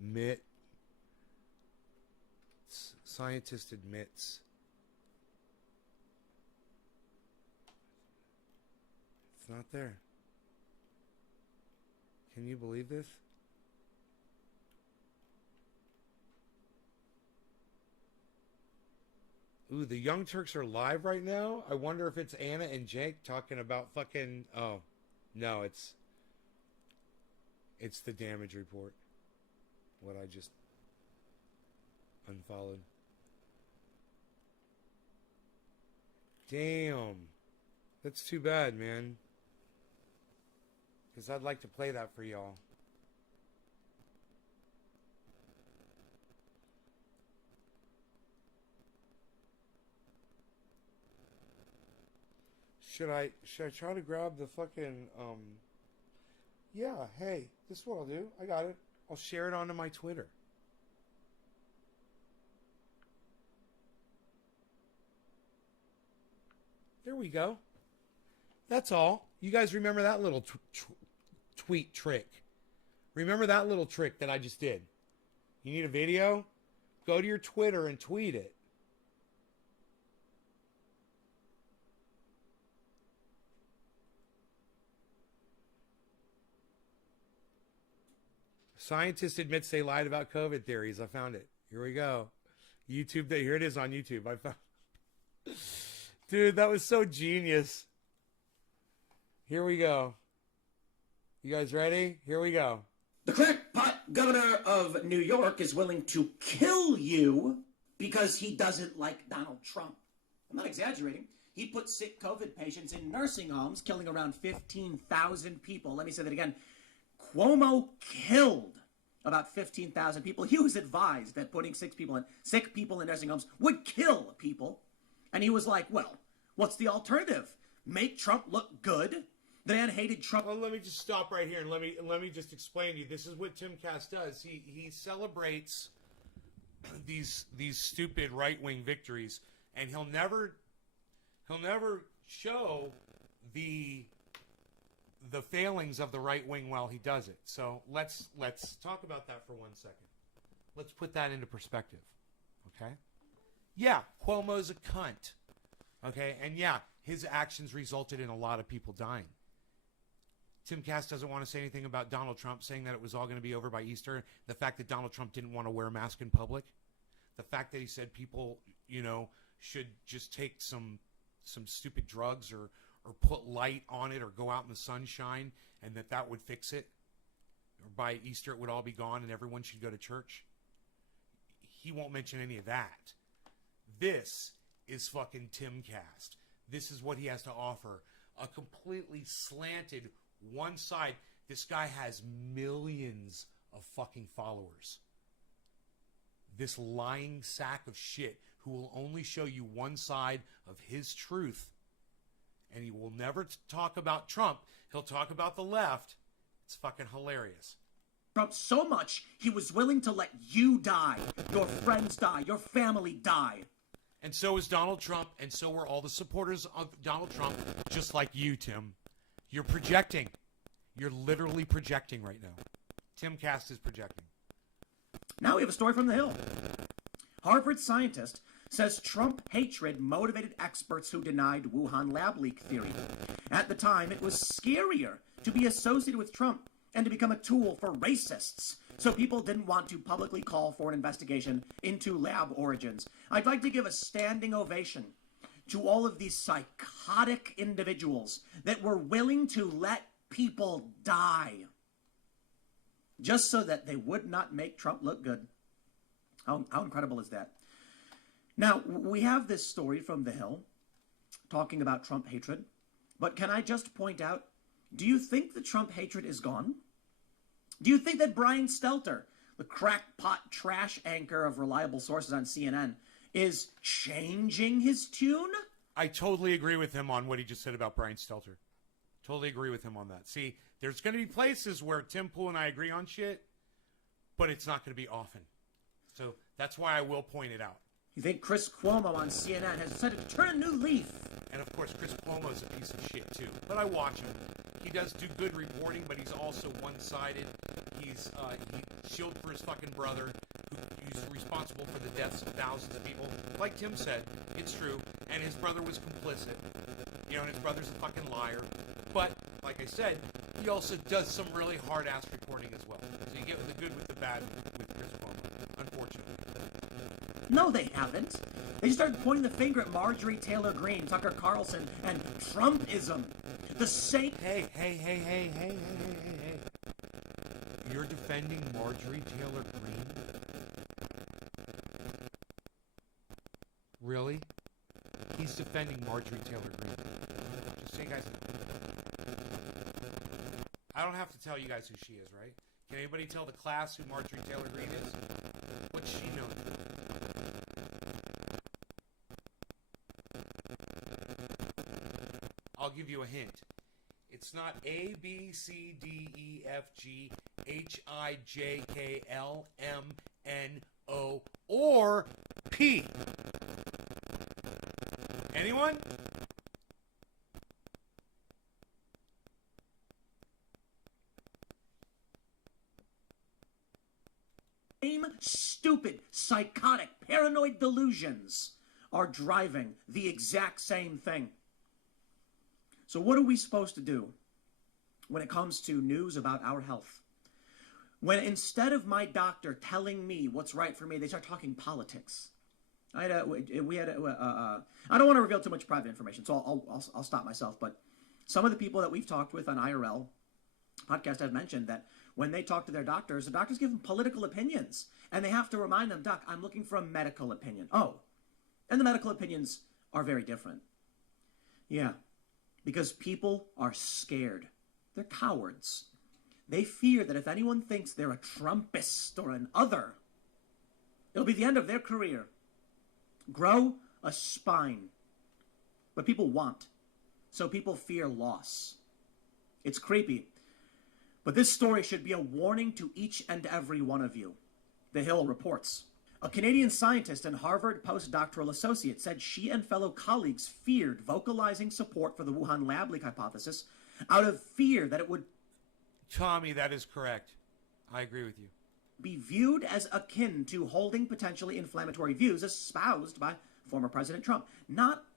admit. Scientist admits. It's not there. Can you believe this? Ooh, the Young Turks are live right now. I wonder if it's Anna and Jake talking about fucking... Oh, no, it's the damage report. What I just unfollowed. Damn. That's too bad, man. Because I'd like to play that for y'all. Should I try to grab the fucking, yeah, hey, this is what I'll do. I got it. I'll share it onto my Twitter. There we go. That's all. You guys remember that little tweet trick? Remember that little trick that I just did? You need a video? Go to your Twitter and tweet it. Scientist admits they lied about COVID theories. I found it. Here we go. YouTube. Here it is on YouTube. I found. Dude, that was so genius. Here we go. You guys ready? Here we go. The crackpot governor of New York is willing to kill you because he doesn't like Donald Trump. I'm not exaggerating. He put sick COVID patients in nursing homes, killing around 15,000 people. Let me say that again. Cuomo killed about 15,000 people. He was advised that putting sick people in nursing homes would kill people. And he was like, well, what's the alternative? Make Trump look good? The man hated Trump. Well, let me just stop right here and let me just explain to you. This is what Tim Cass does. He celebrates these stupid right-wing victories, and he'll never show the failings of the right wing while he does it. So let's talk about that for 1 second. Let's put that into perspective. Okay? Yeah, Cuomo's a cunt. Okay? And yeah, his actions resulted in a lot of people dying. Tim Cass doesn't want to say anything about Donald Trump saying that it was all going to be over by Easter. The fact that Donald Trump didn't want to wear a mask in public. The fact that he said people, should just take some stupid drugs or put light on it or go out in the sunshine and that would fix it. Or by Easter it would all be gone and everyone should go to church. He won't mention any of that. This is fucking Tim Cast. This is what he has to offer. A completely slanted one side. This guy has millions of fucking followers. This lying sack of shit who will only show you one side of his truth. And he will never talk about Trump. He'll talk about the left. It's fucking hilarious. Trump so much, he was willing to let you die, your friends die, your family die. And so is Donald Trump, and so were all the supporters of Donald Trump, just like you, Tim. You're projecting. You're literally projecting right now. Tim Cast is projecting. Now we have a story from the Hill. Harvard scientist says Trump hatred motivated experts who denied Wuhan lab leak theory. At the time, it was scarier to be associated with Trump and to become a tool for racists. So people didn't want to publicly call for an investigation into lab origins. I'd like to give a standing ovation to all of these psychotic individuals that were willing to let people die just so that they would not make Trump look good. How incredible is that? Now, we have this story from The Hill talking about Trump hatred, but can I just point out, do you think the Trump hatred is gone? Do you think that Brian Stelter, the crackpot trash anchor of reliable sources on CNN, is changing his tune? I totally agree with him on what he just said about Brian Stelter. Totally agree with him on that. See, there's going to be places where Tim Pool and I agree on shit, but it's not going to be often. So that's why I will point it out. You think Chris Cuomo on CNN has decided to turn a new leaf? And of course, Chris Cuomo's a piece of shit too. But I watch him. He does do good reporting, but he's also one-sided. He shielded for his fucking brother, who's responsible for the deaths of thousands of people. Like Tim said, it's true, and his brother was complicit. You know, and his brother's a fucking liar. But like I said, he also does some really hard-ass reporting as well. So you get the good with the bad with Chris Cuomo, unfortunately. No, they haven't. They just started pointing the finger at Marjorie Taylor Greene, Tucker Carlson, and Trumpism. The same... Hey. You're defending Marjorie Taylor Greene? Really? He's defending Marjorie Taylor Greene. Just so you guys know. I don't have to tell you guys who she is, right? Can anybody tell the class who Marjorie Taylor Greene is? What's she known for? I'll give you a hint. It's not A, B, C, D, E, F, G, H, I, J, K, L, M, N, O, or P. Anyone? Stupid, psychotic, paranoid delusions are driving the exact same thing. So what are we supposed to do when it comes to news about our health? When instead of my doctor telling me what's right for me, they start talking politics. I don't want to reveal too much private information, so I'll stop myself. But some of the people that we've talked with on IRL podcast have mentioned that when they talk to their doctors, the doctors give them political opinions, and they have to remind them, Doc, I'm looking for a medical opinion. Oh, and the medical opinions are very different. Yeah, because people are scared. They're cowards. They fear that if anyone thinks they're a Trumpist or an other, it'll be the end of their career. Grow a spine. But people want. So people fear loss. It's creepy. But this story should be a warning to each and every one of you. The Hill reports. A Canadian scientist and Harvard postdoctoral associate said she and fellow colleagues feared vocalizing support for the Wuhan lab leak hypothesis out of fear that it would... Tommy, that is correct. I agree with you. ...be viewed as akin to holding potentially inflammatory views espoused by former President Trump.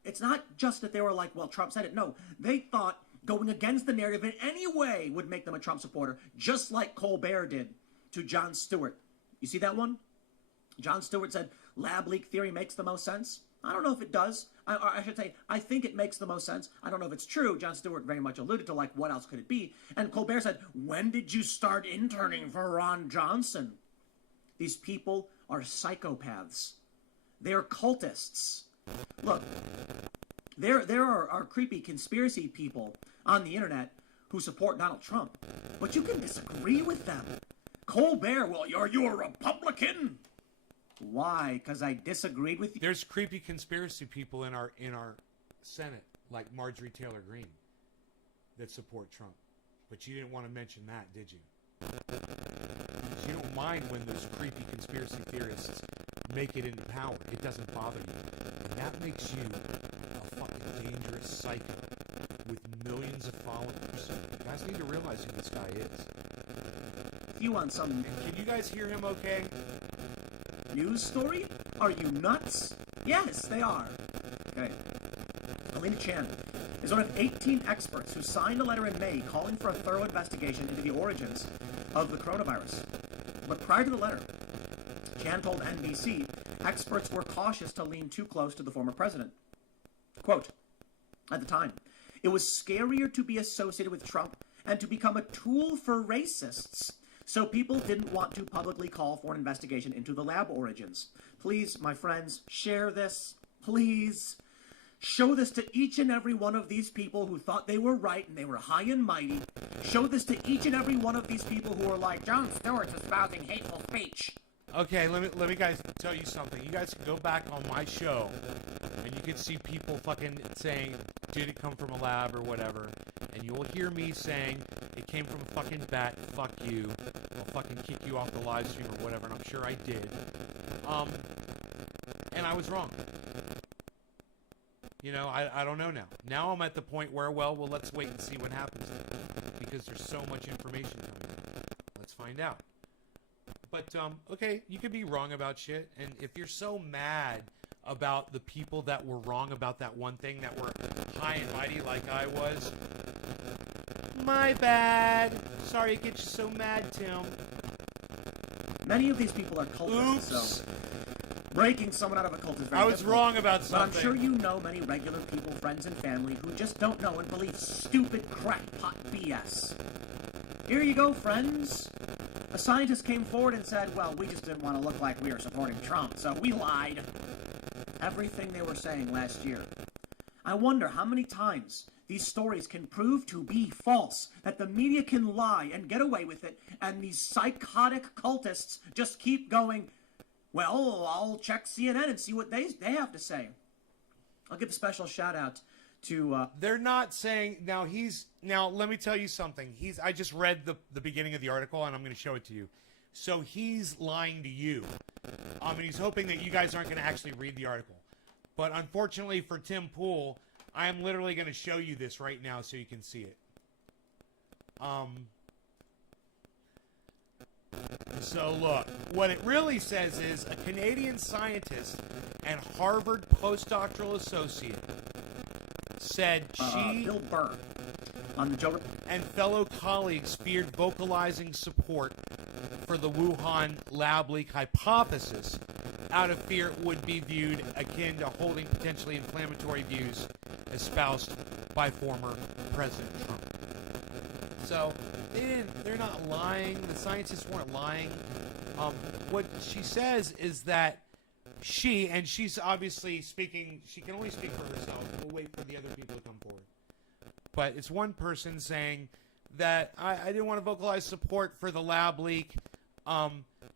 It's not just that they were like, well, Trump said it. No, they thought going against the narrative in any way would make them a Trump supporter, just like Colbert did to Jon Stewart. You see that one? Jon Stewart said, lab leak theory makes the most sense. I don't know if it does. I should say, I think it makes the most sense. I don't know if it's true. Jon Stewart very much alluded to, like, what else could it be? And Colbert said, when did you start interning for Ron Johnson? These people are psychopaths. They're cultists. Look, there are creepy conspiracy people on the internet who support Donald Trump, but you can disagree with them. Colbert, well, are you a Republican? Why? Because I disagreed with you? There's creepy conspiracy people in our Senate, like Marjorie Taylor Greene, that support Trump. But you didn't want to mention that, did you? You don't mind when those creepy conspiracy theorists make it into power. It doesn't bother you. And that makes you a fucking dangerous psycho with millions of followers. You guys need to realize who this guy is. You want some... And can you guys hear him okay? News story? Are you nuts? Yes, they are. Okay. Alina Chan is one of 18 experts who signed a letter in May calling for a thorough investigation into the origins of the coronavirus. But prior to the letter, Chan told NBC experts were cautious to lean too close to the former president. Quote, at the time, it was scarier to be associated with Trump and to become a tool for racists. So people didn't want to publicly call for an investigation into the lab origins. Please, my friends, share this. Please. Show this to each and every one of these people who thought they were right and they were high and mighty. Show this to each and every one of these people who are like, Jon Stewart's espousing hateful speech. Okay, let me guys tell you something. You guys can go back on my show, and you can see people fucking saying, "Did it come from a lab or whatever?" And you will hear me saying, "It came from a fucking bat. Fuck you. I'll fucking kick you off the live stream or whatever." And I'm sure I did. And I was wrong. You know, I don't know now. Now I'm at the point where, well, let's wait and see what happens, because there's so much information coming in. Let's find out. But, okay, you could be wrong about shit, and if you're so mad about the people that were wrong about that one thing, that were high and mighty like I was, my bad. Sorry it gets you so mad, Tim. Many of these people are cultists, Oops. so breaking someone out of a cult is very I was difficult. wrong about But something. I'm sure you know many regular people, friends and family, who just don't know and believe stupid crackpot BS. Here you go, friends. A scientist came forward and said, well, we just didn't want to look like we were supporting Trump, so we lied. Everything they were saying last year. I wonder how many times these stories can prove to be false, that the media can lie and get away with it, and these psychotic cultists just keep going, well, I'll check CNN and see what they have to say. I'll give a special shout out to They're not saying now let me tell you something. I just read the beginning of the article, and I'm going to show it to you. So he's lying to you. And he's hoping that you guys aren't going to actually read the article. But unfortunately for Tim Pool, I am literally going to show you this right now so you can see it. So look, what it really says is a Canadian scientist and Harvard postdoctoral associate said she Bill Burr on the Joe and fellow colleagues feared vocalizing support for the Wuhan lab leak hypothesis out of fear it would be viewed akin to holding potentially inflammatory views espoused by former President Trump. So they're not lying. The scientists weren't lying. What she says is that she's obviously speaking, she can only speak for herself. We'll wait for the other people to come forward. But it's one person saying that I didn't want to vocalize support for the lab leak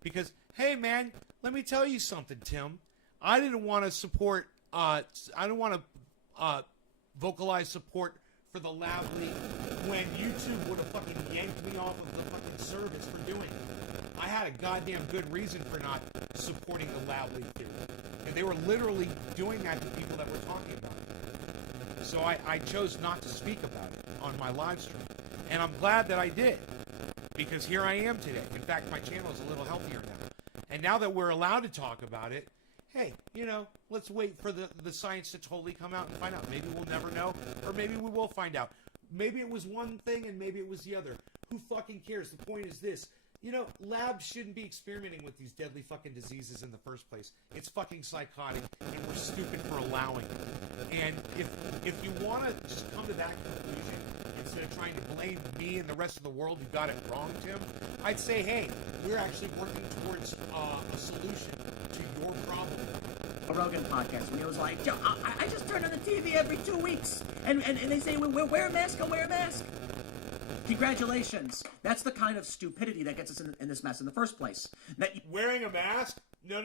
because, hey man, let me tell you something, Tim. I didn't want to support, I didn't want to vocalize support for the lab leak when YouTube would have fucking yanked me off of the fucking service for doing it. I had a goddamn good reason for not supporting the lab leak theory. And they were literally doing that to people that were talking about it. So I chose not to speak about it on my live stream. And I'm glad that I did. Because here I am today. In fact, my channel is a little healthier now. And now that we're allowed to talk about it, hey, you know, let's wait for the science to totally come out and find out. Maybe we'll never know, or maybe we will find out. Maybe it was one thing and maybe it was the other. Who fucking cares? The point is this. You know, labs shouldn't be experimenting with these deadly fucking diseases in the first place. It's fucking psychotic, and we're stupid for allowing it. And if you want to just come to that conclusion, instead of trying to blame me and the rest of the world who got it wrong, Tim, I'd say, hey, we're actually working towards a solution to your problem. a Rogan podcast when he was like, Joe, I just turn on the TV every 2 weeks, and they say, wear a mask, I'll wear a mask. Congratulations. That's the kind of stupidity that gets us in this mess in the first place. Wearing a mask? No.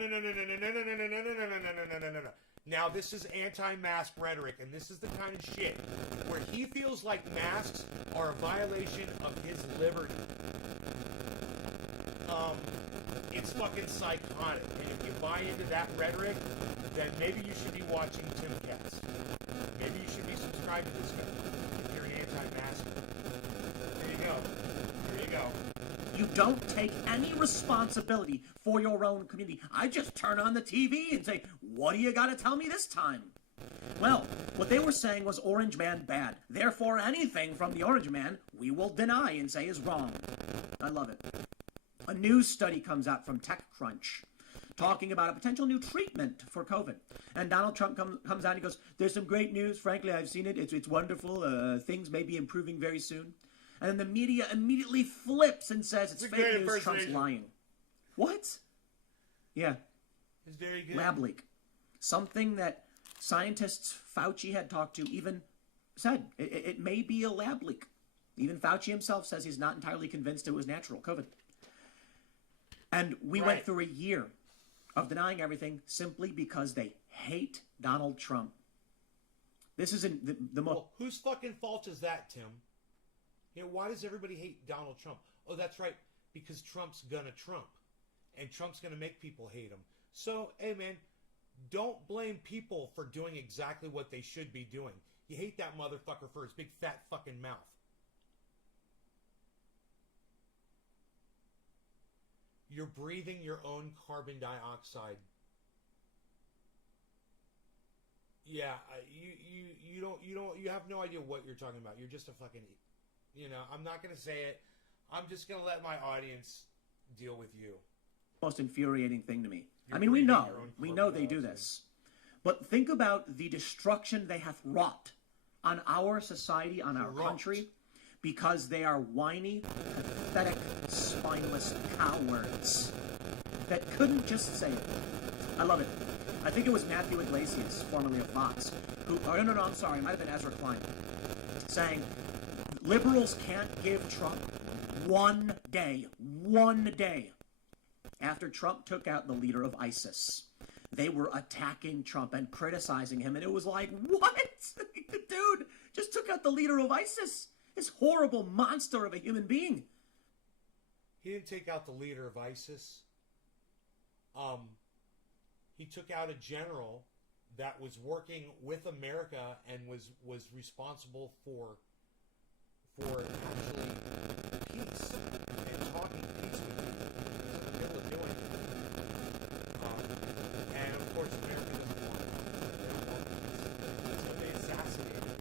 Now, this is anti-mask rhetoric, and this is the kind of shit where he feels like masks are a violation of his liberty. It's fucking psychotic, and if you buy into that rhetoric, then maybe you should be watching Timcast. Maybe you should be subscribed to this guy if you're an anti-masker. There you go. You don't take any responsibility for your own community. I just turn on the TV and say, what do you got to tell me this time? Well, what they were saying was Orange Man bad. Therefore, anything from the Orange Man, we will deny and say is wrong. I love it. A new study comes out from TechCrunch talking about a potential new treatment for COVID. And Donald Trump comes out and he goes, there's some great news. Frankly, I've seen it. It's wonderful. Things may be improving very soon. And then the media immediately flips and says it's fake news, Trump's lying. What? Yeah. It's very good. Lab leak. Something that scientists Fauci had talked to even said. It may be a lab leak. Even Fauci himself says he's not entirely convinced it was natural, COVID. And we Right. went through a year of denying everything simply because they hate Donald Trump. This isn't the most... Well, whose fucking fault is that, Tim? You know, why does everybody hate Donald Trump? Oh, that's right, because Trump's gonna Trump. And Trump's gonna make people hate him. So, hey man, don't blame people for doing exactly what they should be doing. You hate that motherfucker for his big fat fucking mouth. You're breathing your own carbon dioxide. Yeah, you have no idea what you're talking about. You're just a fucking, you know, I'm not going to say it. I'm just going to let my audience deal with you. most infuriating thing to me. You're I mean, breathing your own we know carbon they do dioxide. this. But think about the destruction they have wrought on our society, on our Wrought. country, because they are whiny, pathetic, spineless cowards that couldn't just say it. I love it. I think it was Matthew Iglesias, formerly of Fox, who, oh, no, I'm sorry, it might have been Ezra Klein, saying, liberals can't give Trump one day after Trump took out the leader of ISIS. They were attacking Trump and criticizing him, and it was like, what? The dude just took out the leader of ISIS. This horrible monster of a human being. He didn't take out the leader of ISIS. He took out a general that was working with America and was responsible for actually peace and talking peace with people. He was in the middle of doing it. And of course, America doesn't want it. They don't want peace. So they assassinated him.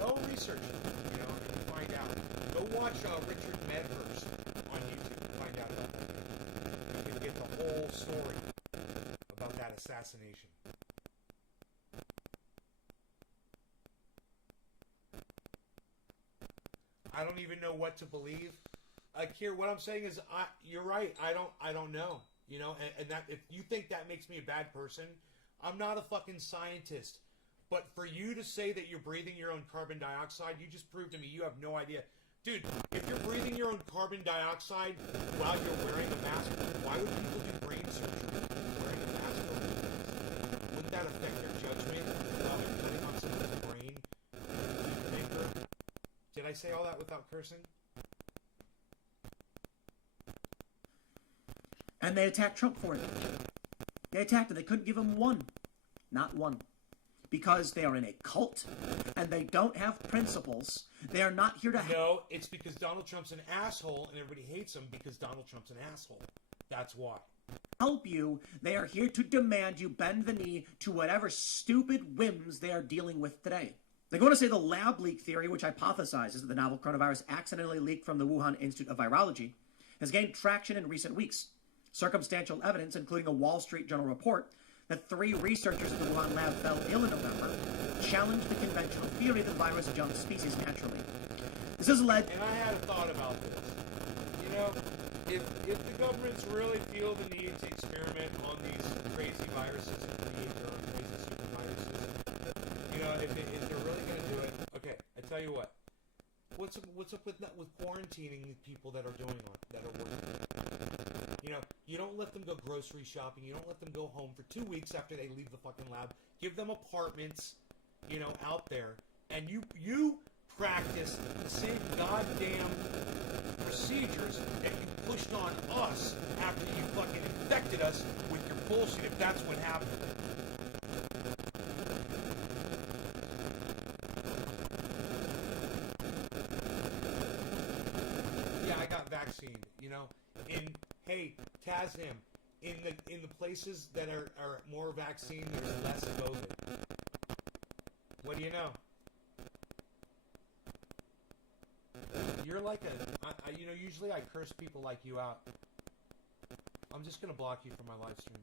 Go research it, you know, and find out. Go watch Richard Medhurst on YouTube and find out about that. You can get the whole story about that assassination. I don't even know what to believe. Kier, what I'm saying is, you're right. I don't know. You know, and that if you think that makes me a bad person, I'm not a fucking scientist. But for you to say that you're breathing your own carbon dioxide, you just proved to me you have no idea. Dude, if you're breathing your own carbon dioxide while you're wearing a mask, why would people do brain surgery wearing a mask over their face? Wouldn't that affect their judgment while they're putting on someone's brain? Thinker? Did I say all that without cursing? And they attacked Trump for it. They attacked him. They couldn't give him one. Not one. Because they are in a cult, and they don't have principles. They are not here to help. No, it's because Donald Trump's an asshole, and everybody hates him because Donald Trump's an asshole. That's why. Help you. They are here to demand you bend the knee to whatever stupid whims they are dealing with today. They go on to say the lab leak theory, which hypothesizes that the novel coronavirus accidentally leaked from the Wuhan Institute of Virology, has gained traction in recent weeks. Circumstantial evidence, including a Wall Street Journal report that 3 researchers at the Wuhan lab fell ill in November, challenged the conventional theory that the virus jumps species naturally. This has led... And I had a thought about this. You know, if the governments really feel the need to experiment on these crazy viruses and create their own crazy super viruses, you know, if they're really going to do it, okay, I tell you what. What's up with quarantining the people that are working? You know, you don't let them go grocery shopping. You don't let them go home for 2 weeks after they leave the fucking lab. Give them apartments, you know, out there, and you practice the same goddamn procedures that you pushed on us after you fucking infected us with your bullshit. If that's what happened. Yeah, I got vaccinated, you know. Hey, Tazham, in the places that are more vaccine, there's less COVID. What do you know? You're like you know, usually I curse people like you out. I'm just gonna block you from my live stream.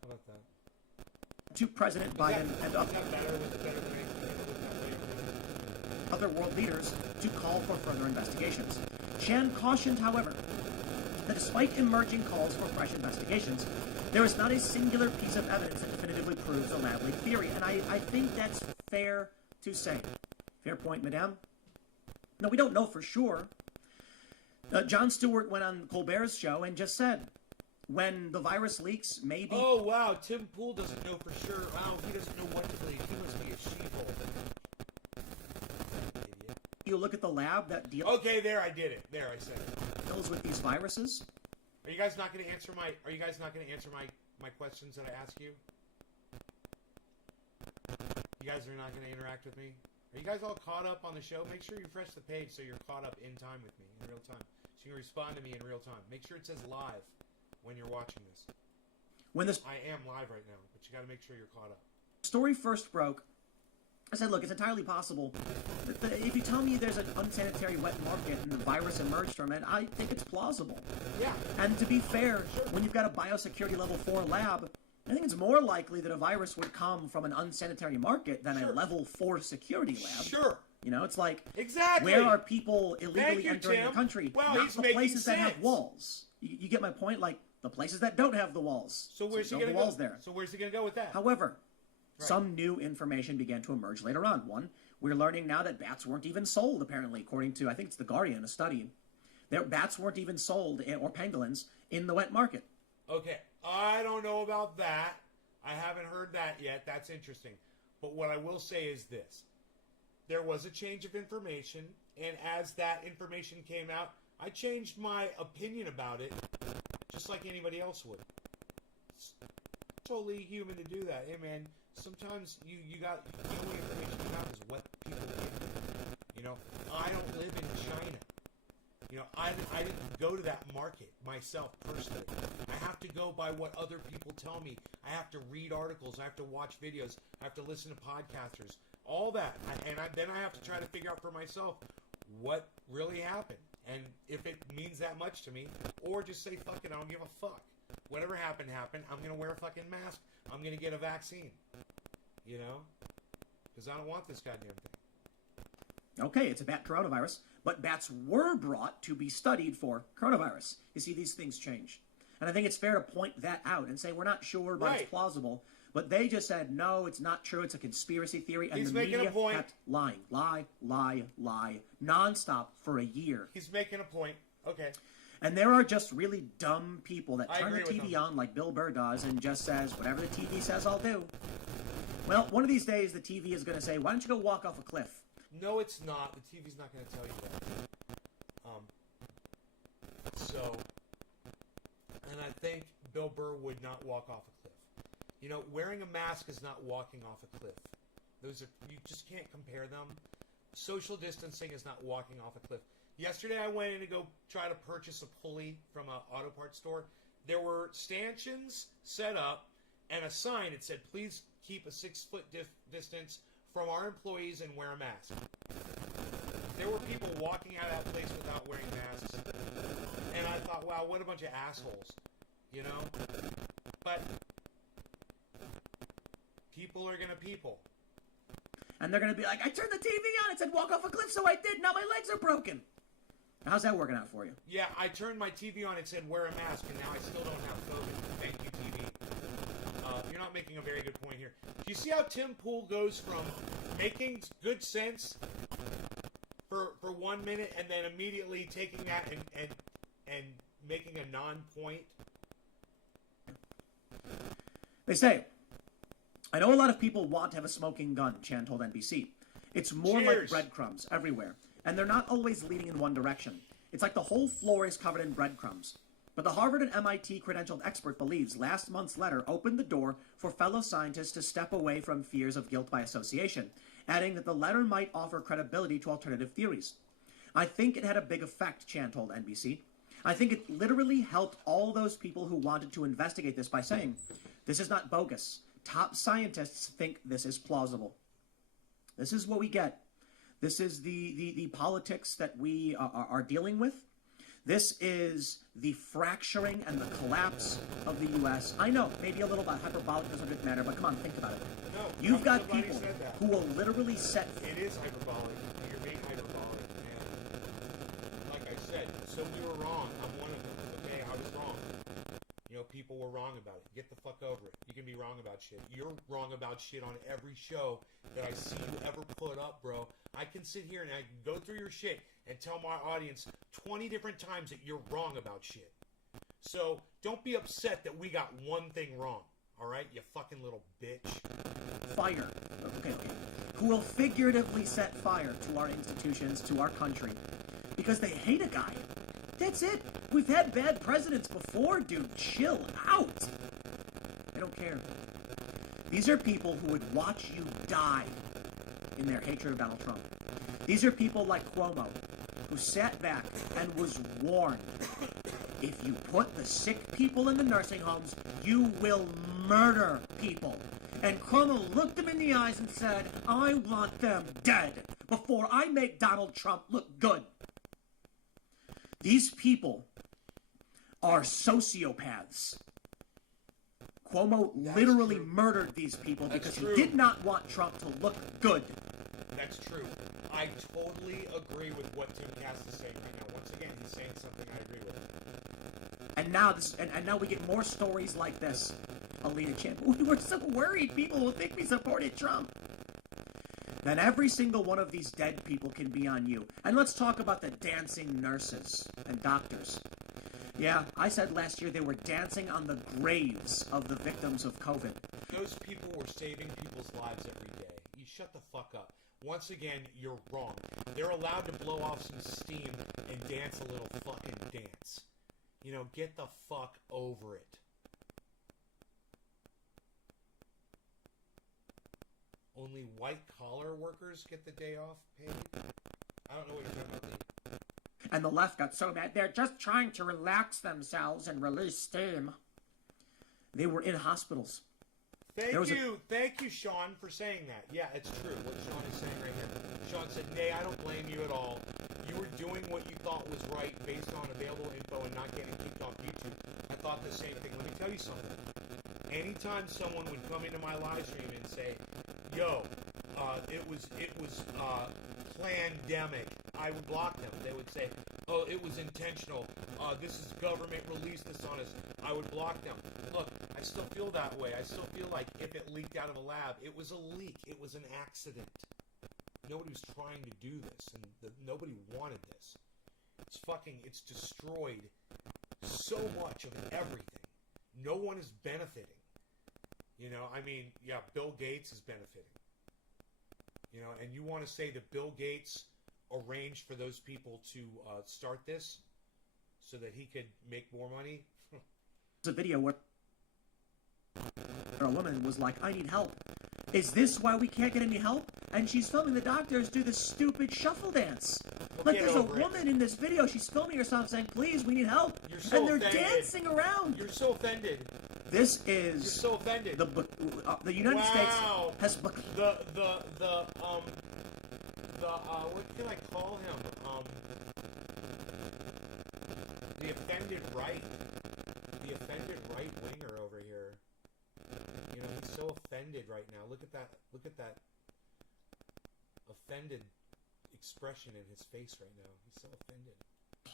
How about that? to President Biden and other world leaders to call for further investigations. Chan cautioned, however, that despite emerging calls for fresh investigations, there is not a singular piece of evidence that definitively proves the lab leak theory, and I think that's fair to say. Fair point, madame? No, we don't know for sure, Jon Stewart went on Colbert's show and just said, when the virus leaks, maybe... Oh, wow, Tim Pool doesn't know for sure. Wow, he doesn't know what to believe. He must be a sheeple. You look at the lab that deals... Okay, there, I did it. There, I said it. ...deals with these viruses. Are you guys not going to answer my questions that I ask you? You guys are not going to interact with me? Are you guys all caught up on the show? Make sure you refresh the page so you're caught up in time with me, in real time. So you can respond to me in real time. Make sure it says live when you're watching this. I am live right now, but you got to make sure you're caught up. Story first broke, I said, look, it's entirely possible that if you tell me there's an unsanitary wet market and the virus emerged from it, I think it's plausible. Yeah. And to be fair, when you've got a biosecurity level 4 lab, I think it's more likely that a virus would come from an unsanitary market than a level 4 security lab. Sure. You know, it's like, exactly. Where are people illegally entering Tim. the country? Well, Not the places that have walls. You get my point? Like, the places that don't have the walls. So where's he going to go? So where's he going to go with that? However, some new information began to emerge later on. One, we're learning now that bats weren't even sold, apparently, according to, I think it's The Guardian, a study. Bats weren't even sold, or pangolins, in the wet market. Okay, I don't know about that. I haven't heard that yet. That's interesting. But what I will say is this. There was a change of information, and as that information came out, I changed my opinion about it, just like anybody else would. It's totally human to do that. Hey, man, sometimes you got, the only information you have is what people give you. You know, I don't live in China. You know, I didn't go to that market myself personally. I have to go by what other people tell me. I have to read articles. I have to watch videos. I have to listen to podcasters. All that. Then I have to try to figure out for myself what really happened. And if it means that much to me, or just say, fuck it, I don't give a fuck. Whatever happened, happened. I'm going to wear a fucking mask. I'm going to get a vaccine. You know? Because I don't want this goddamn thing. Okay, it's a bat coronavirus, but bats were brought to be studied for coronavirus. You see, these things change. And I think it's fair to point that out and say, we're not sure, but it's plausible. But they just said, no, it's not true, it's a conspiracy theory, and the media kept lying. Lie, lie, lie, nonstop for a year. He's making a point. Okay. And there are just really dumb people that turn the TV on like Bill Burr does and just says, whatever the TV says, I'll do. Well, one of these days, the TV is going to say, why don't you go walk off a cliff? No, it's not. The TV's not going to tell you that. And I think Bill Burr would not walk off a cliff. You know, wearing a mask is not walking off a cliff. You just can't compare them. Social distancing is not walking off a cliff. Yesterday, I went in to go try to purchase a pulley from an auto parts store. There were stanchions set up and a sign that said, please keep a 6-foot distance from our employees and wear a mask. There were people walking out of that place without wearing masks. And I thought, wow, what a bunch of assholes. You know? But people are going to people. And they're going to be like, I turned the TV on. It said walk off a cliff, so I did. Now my legs are broken. How's that working out for you? Yeah, I turned my TV on. It said wear a mask, and now I still don't have COVID. Thank you, TV. You're not making a very good point here. Do you see how Tim Pool goes from making good sense for 1 minute and then immediately taking that and making a non-point? They say, I know a lot of people want to have a smoking gun, Chan told NBC. It's more like breadcrumbs everywhere, and they're not always leading in one direction. It's like the whole floor is covered in breadcrumbs. But the Harvard and MIT credentialed expert believes last month's letter opened the door for fellow scientists to step away from fears of guilt by association, adding that the letter might offer credibility to alternative theories. I think it had a big effect, Chan told NBC. I think it literally helped all those people who wanted to investigate this by saying, this is not bogus. Top scientists think this is plausible. This is what we get. This is the politics that we are dealing with. This is the fracturing and the collapse of the U.S. I know, maybe a little bit hyperbolic doesn't matter, but come on, think about it. No, you've got people who will literally set... It is hyperbolic. You're being hyperbolic, man. Like I said, so we were wrong. I'm one of them. Okay, I was wrong. You know, people were wrong about it. Get the fuck over it. You can be wrong about shit. You're wrong about shit on every show that I see you ever put up, bro. I can sit here and I can go through your shit and tell my audience 20 different times that you're wrong about shit. So don't be upset that we got one thing wrong. All right, you fucking little bitch. Fire. Okay. Who will figuratively set fire to our institutions, to our country, because they hate a guy. That's it. We've had bad presidents before, dude. Chill out. I don't care. These are people who would watch you die in their hatred of Donald Trump. These are people like Cuomo, who sat back and was warned. If you put the sick people in the nursing homes, you will murder people. And Cuomo looked them in the eyes and said, I want them dead before I make Donald Trump look good. These people are sociopaths. Cuomo literally murdered these people because he did not want Trump to look good. That's true. I totally agree with what Tim Cass is saying right now. Once again, he's saying something I agree with. And now now we get more stories like this. Alita Champ, we were so worried people will think we supported Trump. Then every single one of these dead people can be on you. And let's talk about the dancing nurses and doctors. Yeah, I said last year they were dancing on the graves of the victims of COVID. Those people were saving people's lives every day. You shut the fuck up. Once again, you're wrong. They're allowed to blow off some steam and dance a little fucking dance. You know, get the fuck over it. Only white-collar workers get the day off paid? I don't know what you're talking about, Lee. And the left got so mad. They're just trying to relax themselves and release steam. They were in hospitals. Thank you, Sean, for saying that. Yeah, it's true, what Sean is saying right here. Sean said, Nay, I don't blame you at all. You were doing what you thought was right based on available info and not getting kicked off YouTube. I thought the same thing. Let me tell you something. Anytime someone would come into my live stream and say, yo, it was plandemic, I would block them. They would say, oh, it was intentional. This is government released this on us. I would block them. Look, I still feel that way. I still feel like if it leaked out of a lab, it was a leak. It was an accident. Nobody was trying to do this, and nobody wanted this. It's destroyed so much of everything. No one is benefiting. You know, I mean, yeah, Bill Gates is benefiting. You know, and you want to say that Bill Gates arranged for those people to start this so that he could make more money? It's a video where a woman was like, I need help. Is this why we can't get any help? And she's filming the doctors do this stupid shuffle dance. Like, there's a woman in this video, she's filming herself saying, please, we need help. And they're dancing around. You're so offended. This is... You're so offended. The United States has... what can I call him? The offended right. The offended right-winger over here. You know, he's so offended right now. Look at that offended expression in his face right now. He's so offended.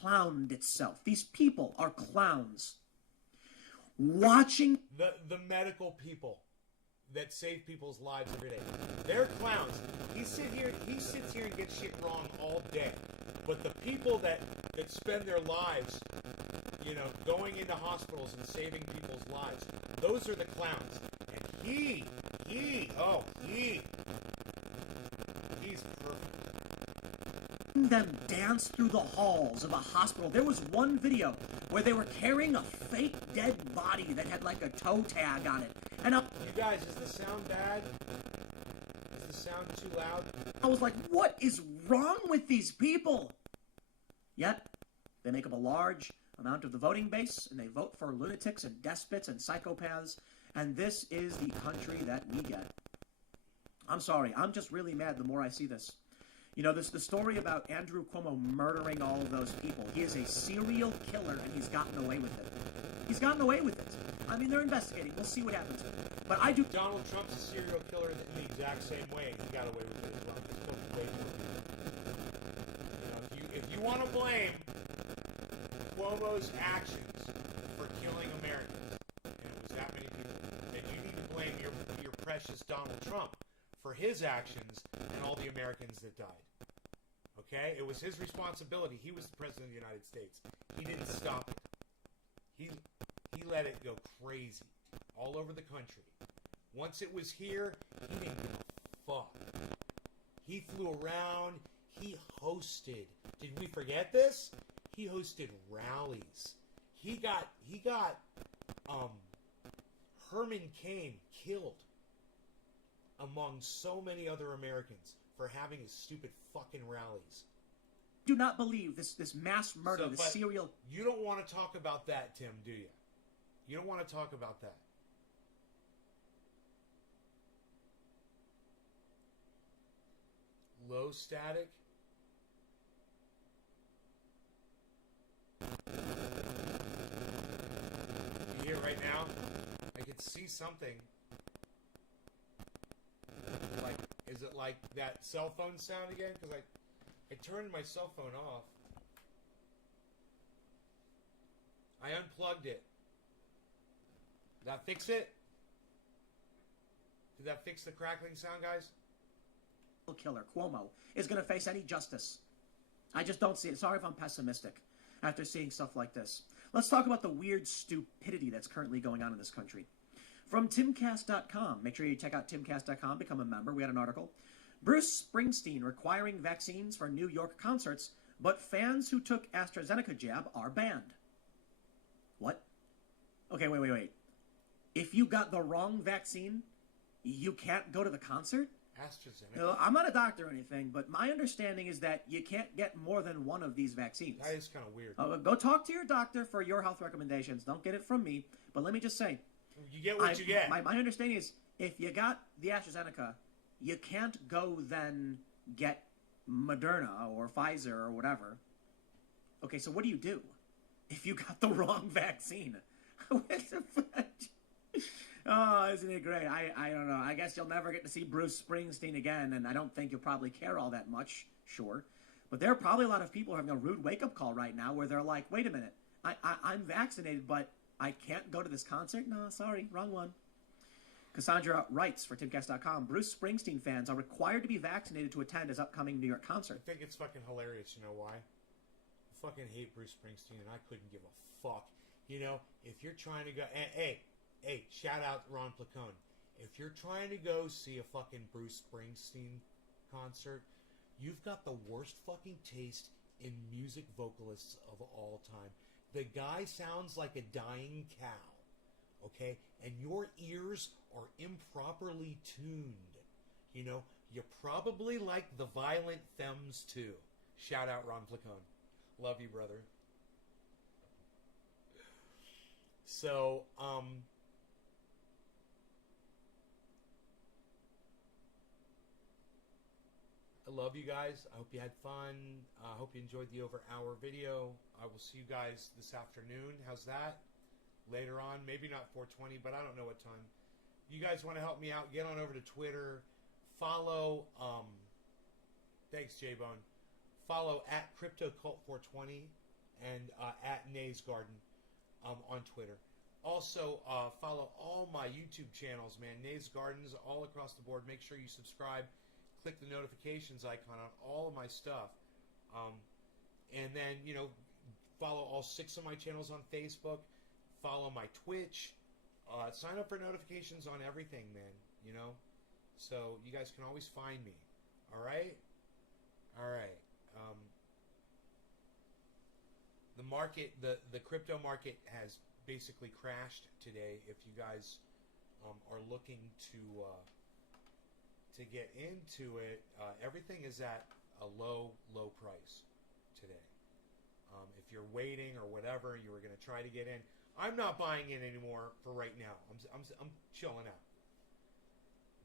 Clowned itself. These people are clowns. Watching the medical people that save people's lives every day. They're clowns. He sits here and gets shit wrong all day. But the people that spend their lives, you know, going into hospitals and saving people's lives, those are the clowns. And he's perfect. Them dance through the halls of a hospital. There was one video where they were carrying a fake dead body that had like a toe tag on it. And you guys, is the sound bad? Is the sound too loud? I was like, what is wrong with these people? Yet, they make up a large amount of the voting base, and they vote for lunatics and despots and psychopaths, and this is the country that we get. I'm sorry, I'm just really mad the more I see this. You know, the story about Andrew Cuomo murdering all of those people. He is a serial killer, and he's gotten away with it. He's gotten away with it. I mean, they're investigating. We'll see what happens. But I do... Donald Trump's a serial killer in the exact same way. He got away with it as well. He's killed way more people. You know, if you want to blame Cuomo's actions for killing Americans, and it was that many people, then you need to blame your precious Donald Trump for his actions and all the Americans that died. Okay? It was his responsibility. He was the president of the United States. He didn't stop it. He let it go crazy all over the country. Once it was here, he didn't give a fuck. He flew around. He hosted. Did we forget this? He hosted rallies. He got Herman Cain killed among so many other Americans for having his stupid fucking rallies. Do not believe this mass murder, this but serial... You don't want to talk about that, Tim, do you? You don't want to talk about that. Low static. You hear it right now? I can see something. Like, is it like that cell phone sound again? Because I turned my cell phone off. I unplugged it. Did that fix it? Did that fix the crackling sound, guys? Killer Cuomo is going to face any justice. I just don't see it. Sorry if I'm pessimistic after seeing stuff like this. Let's talk about the weird stupidity that's currently going on in this country. From timcast.com, make sure you check out timcast.com, become a member. We had an article. Bruce Springsteen requiring vaccines for New York concerts, but fans who took AstraZeneca jab are banned. What? Okay, wait. If you got the wrong vaccine, you can't go to the concert? AstraZeneca? No, I'm not a doctor or anything, but my understanding is that you can't get more than one of these vaccines. That is kind of weird. Go talk to your doctor for your health recommendations. Don't get it from me. But let me just say, you get what you get. My understanding is if you got the AstraZeneca, you can't go then get Moderna or Pfizer or whatever. Okay, so what do you do if you got the wrong vaccine? What the fuck? Oh, isn't it great? I don't know. I guess you'll never get to see Bruce Springsteen again, and I don't think you'll probably care all that much, sure. But there are probably a lot of people having a rude wake-up call right now where they're like, wait a minute, I'm vaccinated, but I can't go to this concert? No, sorry, wrong one. Cassandra writes for timcast.com, Bruce Springsteen fans are required to be vaccinated to attend his upcoming New York concert. I think it's fucking hilarious, you know why? I fucking hate Bruce Springsteen, and I couldn't give a fuck. You know, if you're trying to go... Hey, shout out Ron Placone. If you're trying to go see a fucking Bruce Springsteen concert, you've got the worst fucking taste in music vocalists of all time. The guy sounds like a dying cow, okay? And your ears are improperly tuned. You know, you probably like the Violent Femmes too. Shout out Ron Placone. Love you, brother. So, I love you guys. I hope you had fun. I hope you enjoyed the over-hour video. I will see you guys this afternoon. How's that? Later on. Maybe not 4:20, but I don't know what time. You guys want to help me out? Get on over to Twitter. Follow, thanks, J-Bone. Follow at CryptoCult420 and at Nays Garden on Twitter. Also, follow all my YouTube channels, man. Nays Gardens all across the board. Make sure you subscribe. Click the notifications icon on all of my stuff. And then, you know, follow all 6 of my channels on Facebook. Follow my Twitch. Sign up for notifications on everything, man. You know? So, you guys can always find me. Alright? Alright. The market, the crypto market has basically crashed today. If you guys are looking to get into it, everything is at a low price today. If you're waiting or whatever, you were going to try to get in. I'm not buying in anymore for right now. I'm chilling out.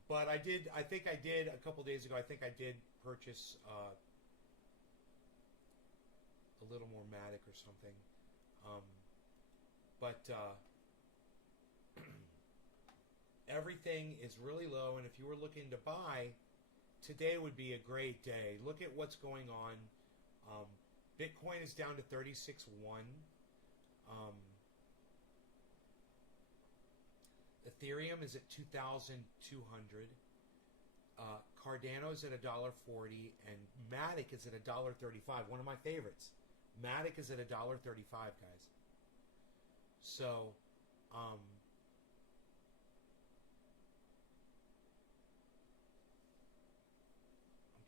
But I think I did a couple days ago. I think I did purchase a little more Matic or something. But everything is really low, and if you were looking to buy, today would be a great day. Look at what's going on. Bitcoin is down to 36.1. Ethereum is at 2,200. Cardano is at $1.40, and Matic is at $1.35. One of my favorites. Matic is at $1.35, guys. So, I'm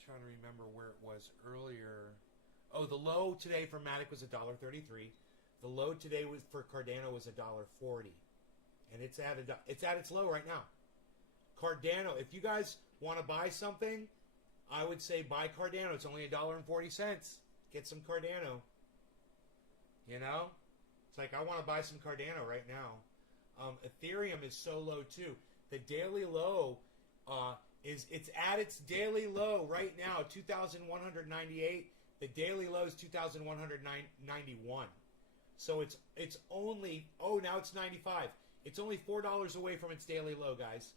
trying to remember where it was earlier. Oh, the low today for Matic was $1.33. The low today was for Cardano was $1.40, and it's at its low right now. Cardano, if you guys want to buy something, I would say buy Cardano. It's only $1.40. Get some Cardano. You know, it's like I want to buy some Cardano right now. Ethereum is so low too. The daily low it's at its daily low right now, 2,198. The daily low is 2,191. So it's only now it's 95. It's only $4 away from its daily low, guys.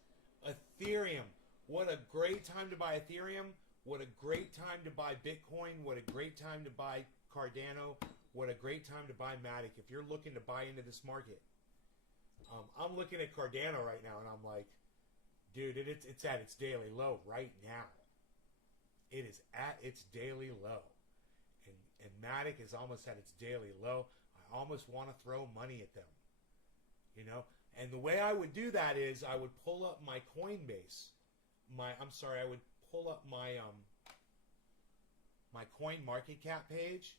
Ethereum, what a great time to buy Ethereum. What a great time to buy Bitcoin. What a great time to buy Cardano. What a great time to buy Matic. If you're looking to buy into this market, I'm looking at Cardano right now, and I'm like, dude, it's at its daily low right now. It is at its daily low. And Matic is almost at its daily low. I almost want to throw money at them. You know? And the way I would do that is I would pull up my Coinbase. I would pull up my my coin market cap page.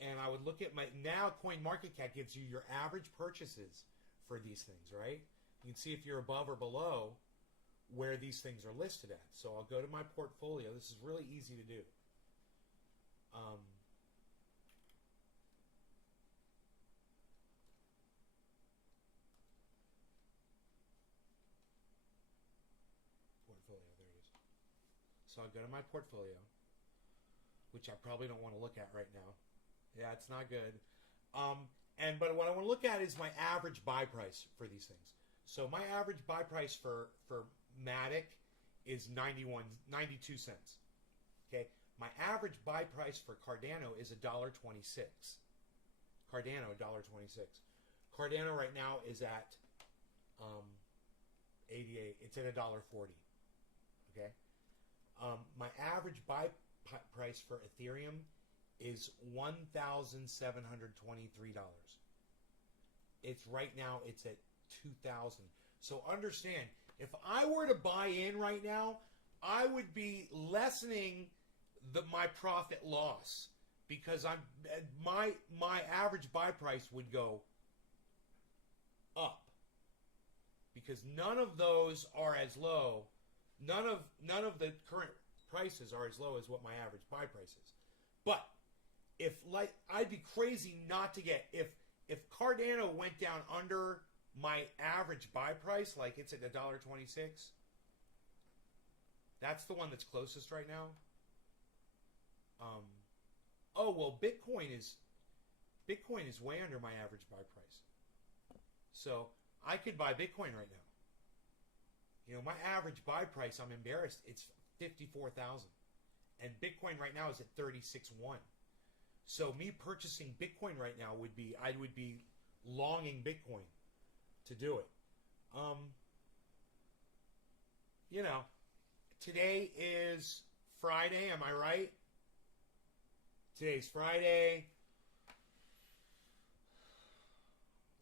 And I would look at now CoinMarketCap gives you your average purchases for these things, right? You can see if you're above or below where these things are listed at. So I'll go to my portfolio. This is really easy to do. Portfolio, there it is. So I'll go to my portfolio, which I probably don't want to look at right now. Yeah, it's not good. But what I want to look at is my average buy price for these things. So my average buy price for Matic is 92 cents. Okay, my average buy price for Cardano is $1.26. Cardano $1.26. Cardano right now is at 88. It's at $1.40. Okay, my average buy price for Ethereum is $1,723. It's right now. It's at 2,000. So understand, if I were to buy in right now, I would be lessening my profit loss because my average buy price would go up because none of those are as low. None of the current prices are as low as what my average buy price is. But I'd be crazy not to get if Cardano went down under my average buy price, like it's at $1.26. That's the one that's closest right now. Bitcoin is way under my average buy price. So I could buy Bitcoin right now. You know, my average buy price, I'm embarrassed, it's 54,000. And Bitcoin right now is at 36.1. So me purchasing Bitcoin right now I would be longing Bitcoin to do it. You know, today is Friday, am I right? Today's Friday.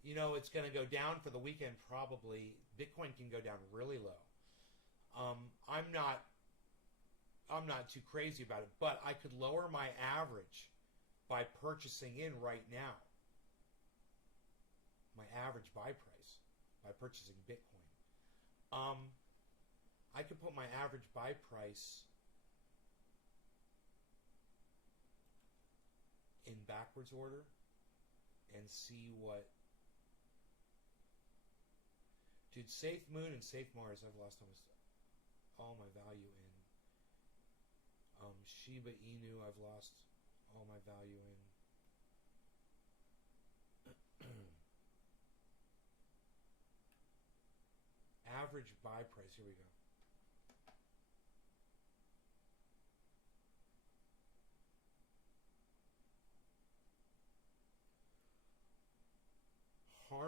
You know, it's going to go down for the weekend probably. Bitcoin can go down really low. I'm not too crazy about it, but I could lower my average by purchasing in right now. My average buy price by purchasing Bitcoin. I could put my average buy price in backwards order and see what. Dude, Safe Moon and Safe Mars, I've lost almost all my value in. Shiba Inu, I've lost all my value in. Average buy price, here we go.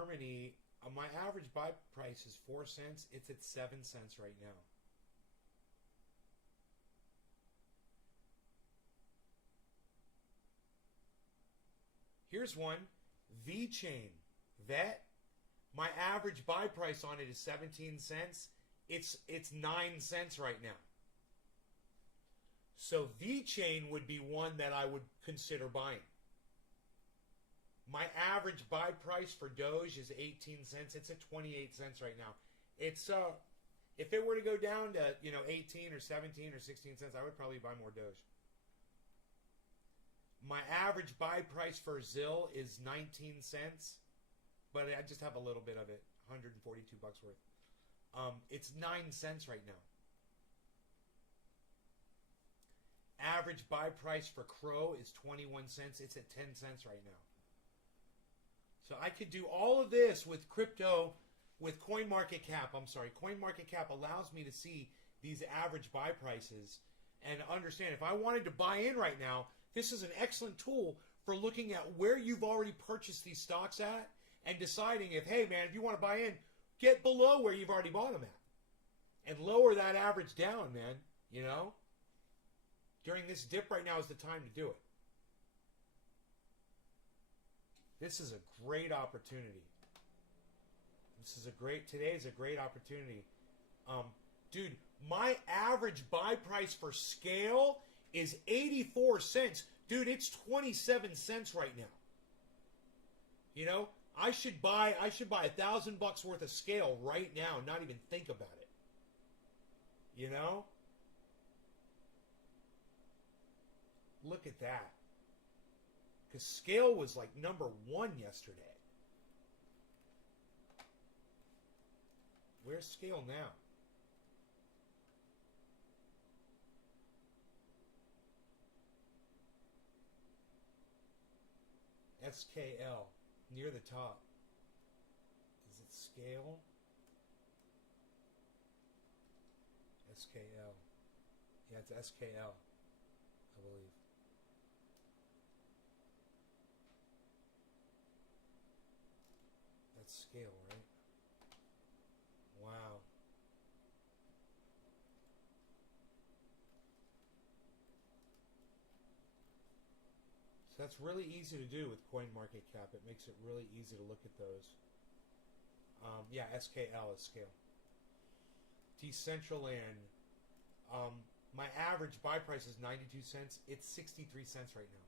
Germany, my average buy price is 4 cents. It's at 7 cents right now. Here's one. V-Chain. Vet. My average buy price on it is 17 cents. It's 9 cents right now. So V-Chain would be one that I would consider buying. My average buy price for Doge is 18 cents. It's at 28 cents right now. It's if it were to go down to 18 or 17 or 16 cents, I would probably buy more Doge. My average buy price for ZIL is 19 cents, but I just have a little bit of it, 142 bucks worth. It's 9 cents right now. Average buy price for Crow is 21 cents. It's at 10 cents right now. So I could do all of this with crypto, with CoinMarketCap. CoinMarketCap allows me to see these average buy prices and understand if I wanted to buy in right now, this is an excellent tool for looking at where you've already purchased these stocks at and deciding if, hey man, if you want to buy in, get below where you've already bought them at and lower that average down, man. During this dip right now is the time to do it. This is a great opportunity. Today's a great opportunity. Dude, my average buy price for Scale is 84 cents. Dude, it's 27 cents right now. I should buy $1,000 worth of Scale right now and not even think about it. Look at that. Because Scale was like number 1 yesterday. Where's Scale now? SKL, near the top. Is it Scale? SKL. Yeah, it's SKL, I believe. That's Scale, right? Wow. So that's really easy to do with CoinMarketCap. It makes it really easy to look at those. Yeah, SKL is Scale. Decentraland. My average buy price is 92 cents. It's 63 cents right now.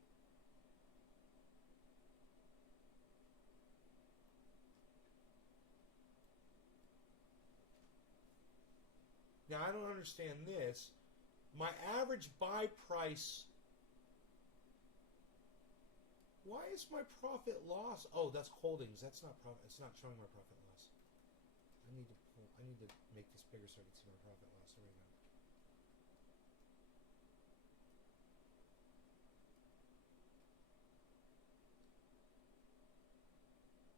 Now, I don't understand this. My average buy price... Why is my profit loss? Oh, that's holdings. That's not profit. It's not showing my profit loss. I need to make this bigger so I can see my profit loss. There we go.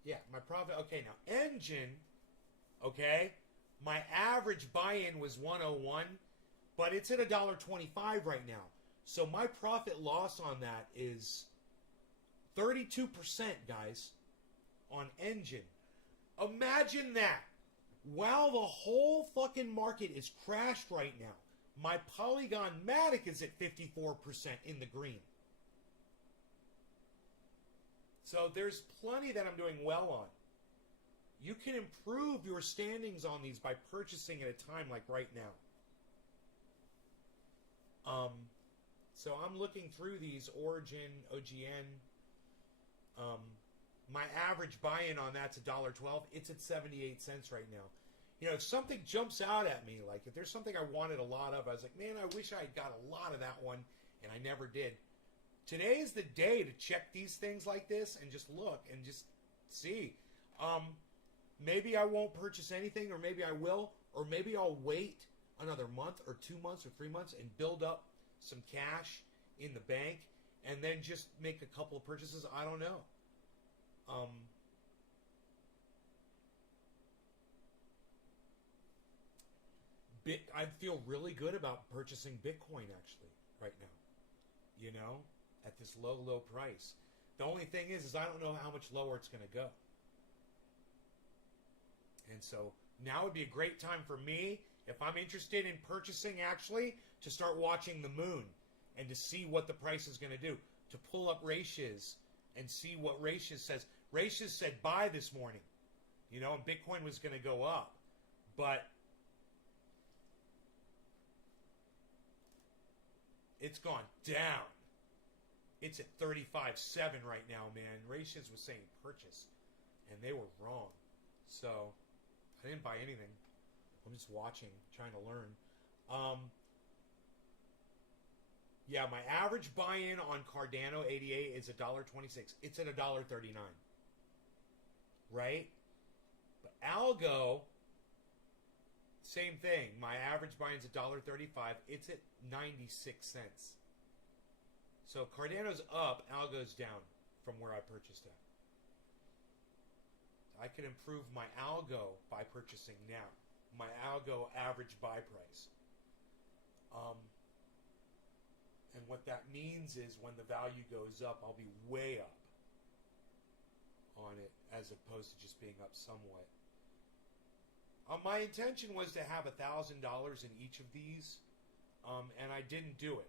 Yeah, my profit. Okay, now Engine. Okay, my average buy-in was 101, but it's at $1.25 right now. So my profit loss on that is 32%, guys, on Engine. Imagine that. While the whole fucking market is crashed right now, my Polygon Matic is at 54% in the green. So there's plenty that I'm doing well on. You can improve your standings on these by purchasing at a time like right now. So I'm looking through these Origin, OGN. My average buy-in on that's $1.12. It's at 78 cents right now. If something jumps out at me, like if there's something I wanted a lot of, I was like, man, I wish I had got a lot of that one, and I never did. Today is the day to check these things like this and just look and just see. Maybe I won't purchase anything, or maybe I will, or maybe I'll wait another month or 2 months or 3 months and build up some cash in the bank and then just make a couple of purchases. I don't know. I feel really good about purchasing Bitcoin actually right now. At this low price. The only thing is I don't know how much lower it's going to go. And so now would be a great time for me, if I'm interested in purchasing actually, to start watching the moon and to see what the price is going to do. To pull up Ratios and see what Ratios says. Ratios said buy this morning, and Bitcoin was going to go up. But it's gone down. It's at 35.7 right now, man. Ratios was saying purchase, and they were wrong. So I didn't buy anything. I'm just watching, trying to learn. Yeah, my average buy-in on Cardano 88 is $1.26. It's at $1.39. Right? But Algo, same thing. My average buy-in's $1.35. It's at 96 cents. So Cardano's up, Algo's down from where I purchased it. I can improve my Algo by purchasing now. My Algo average buy price. And what that means is when the value goes up, I'll be way up on it as opposed to just being up somewhat. My intention was to have $1,000 in each of these, and I didn't do it.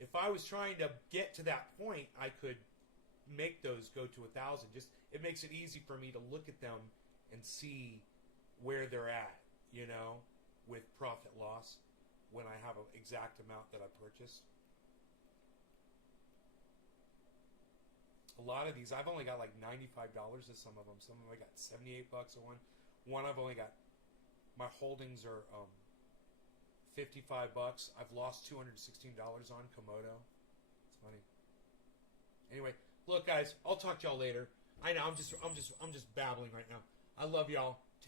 If I was trying to get to that point, I could make those go to 1,000. Just it makes it easy for me to look at them and see where they're at, with profit loss when I have an exact amount that I purchased. A lot of these, I've only got like $95 to some of them. Some of them I got $78 a one. One I've only got, my holdings are $55. I've lost $216 on Komodo. It's funny. Anyway, look guys, I'll talk to y'all later. I know I'm just babbling right now. I love y'all.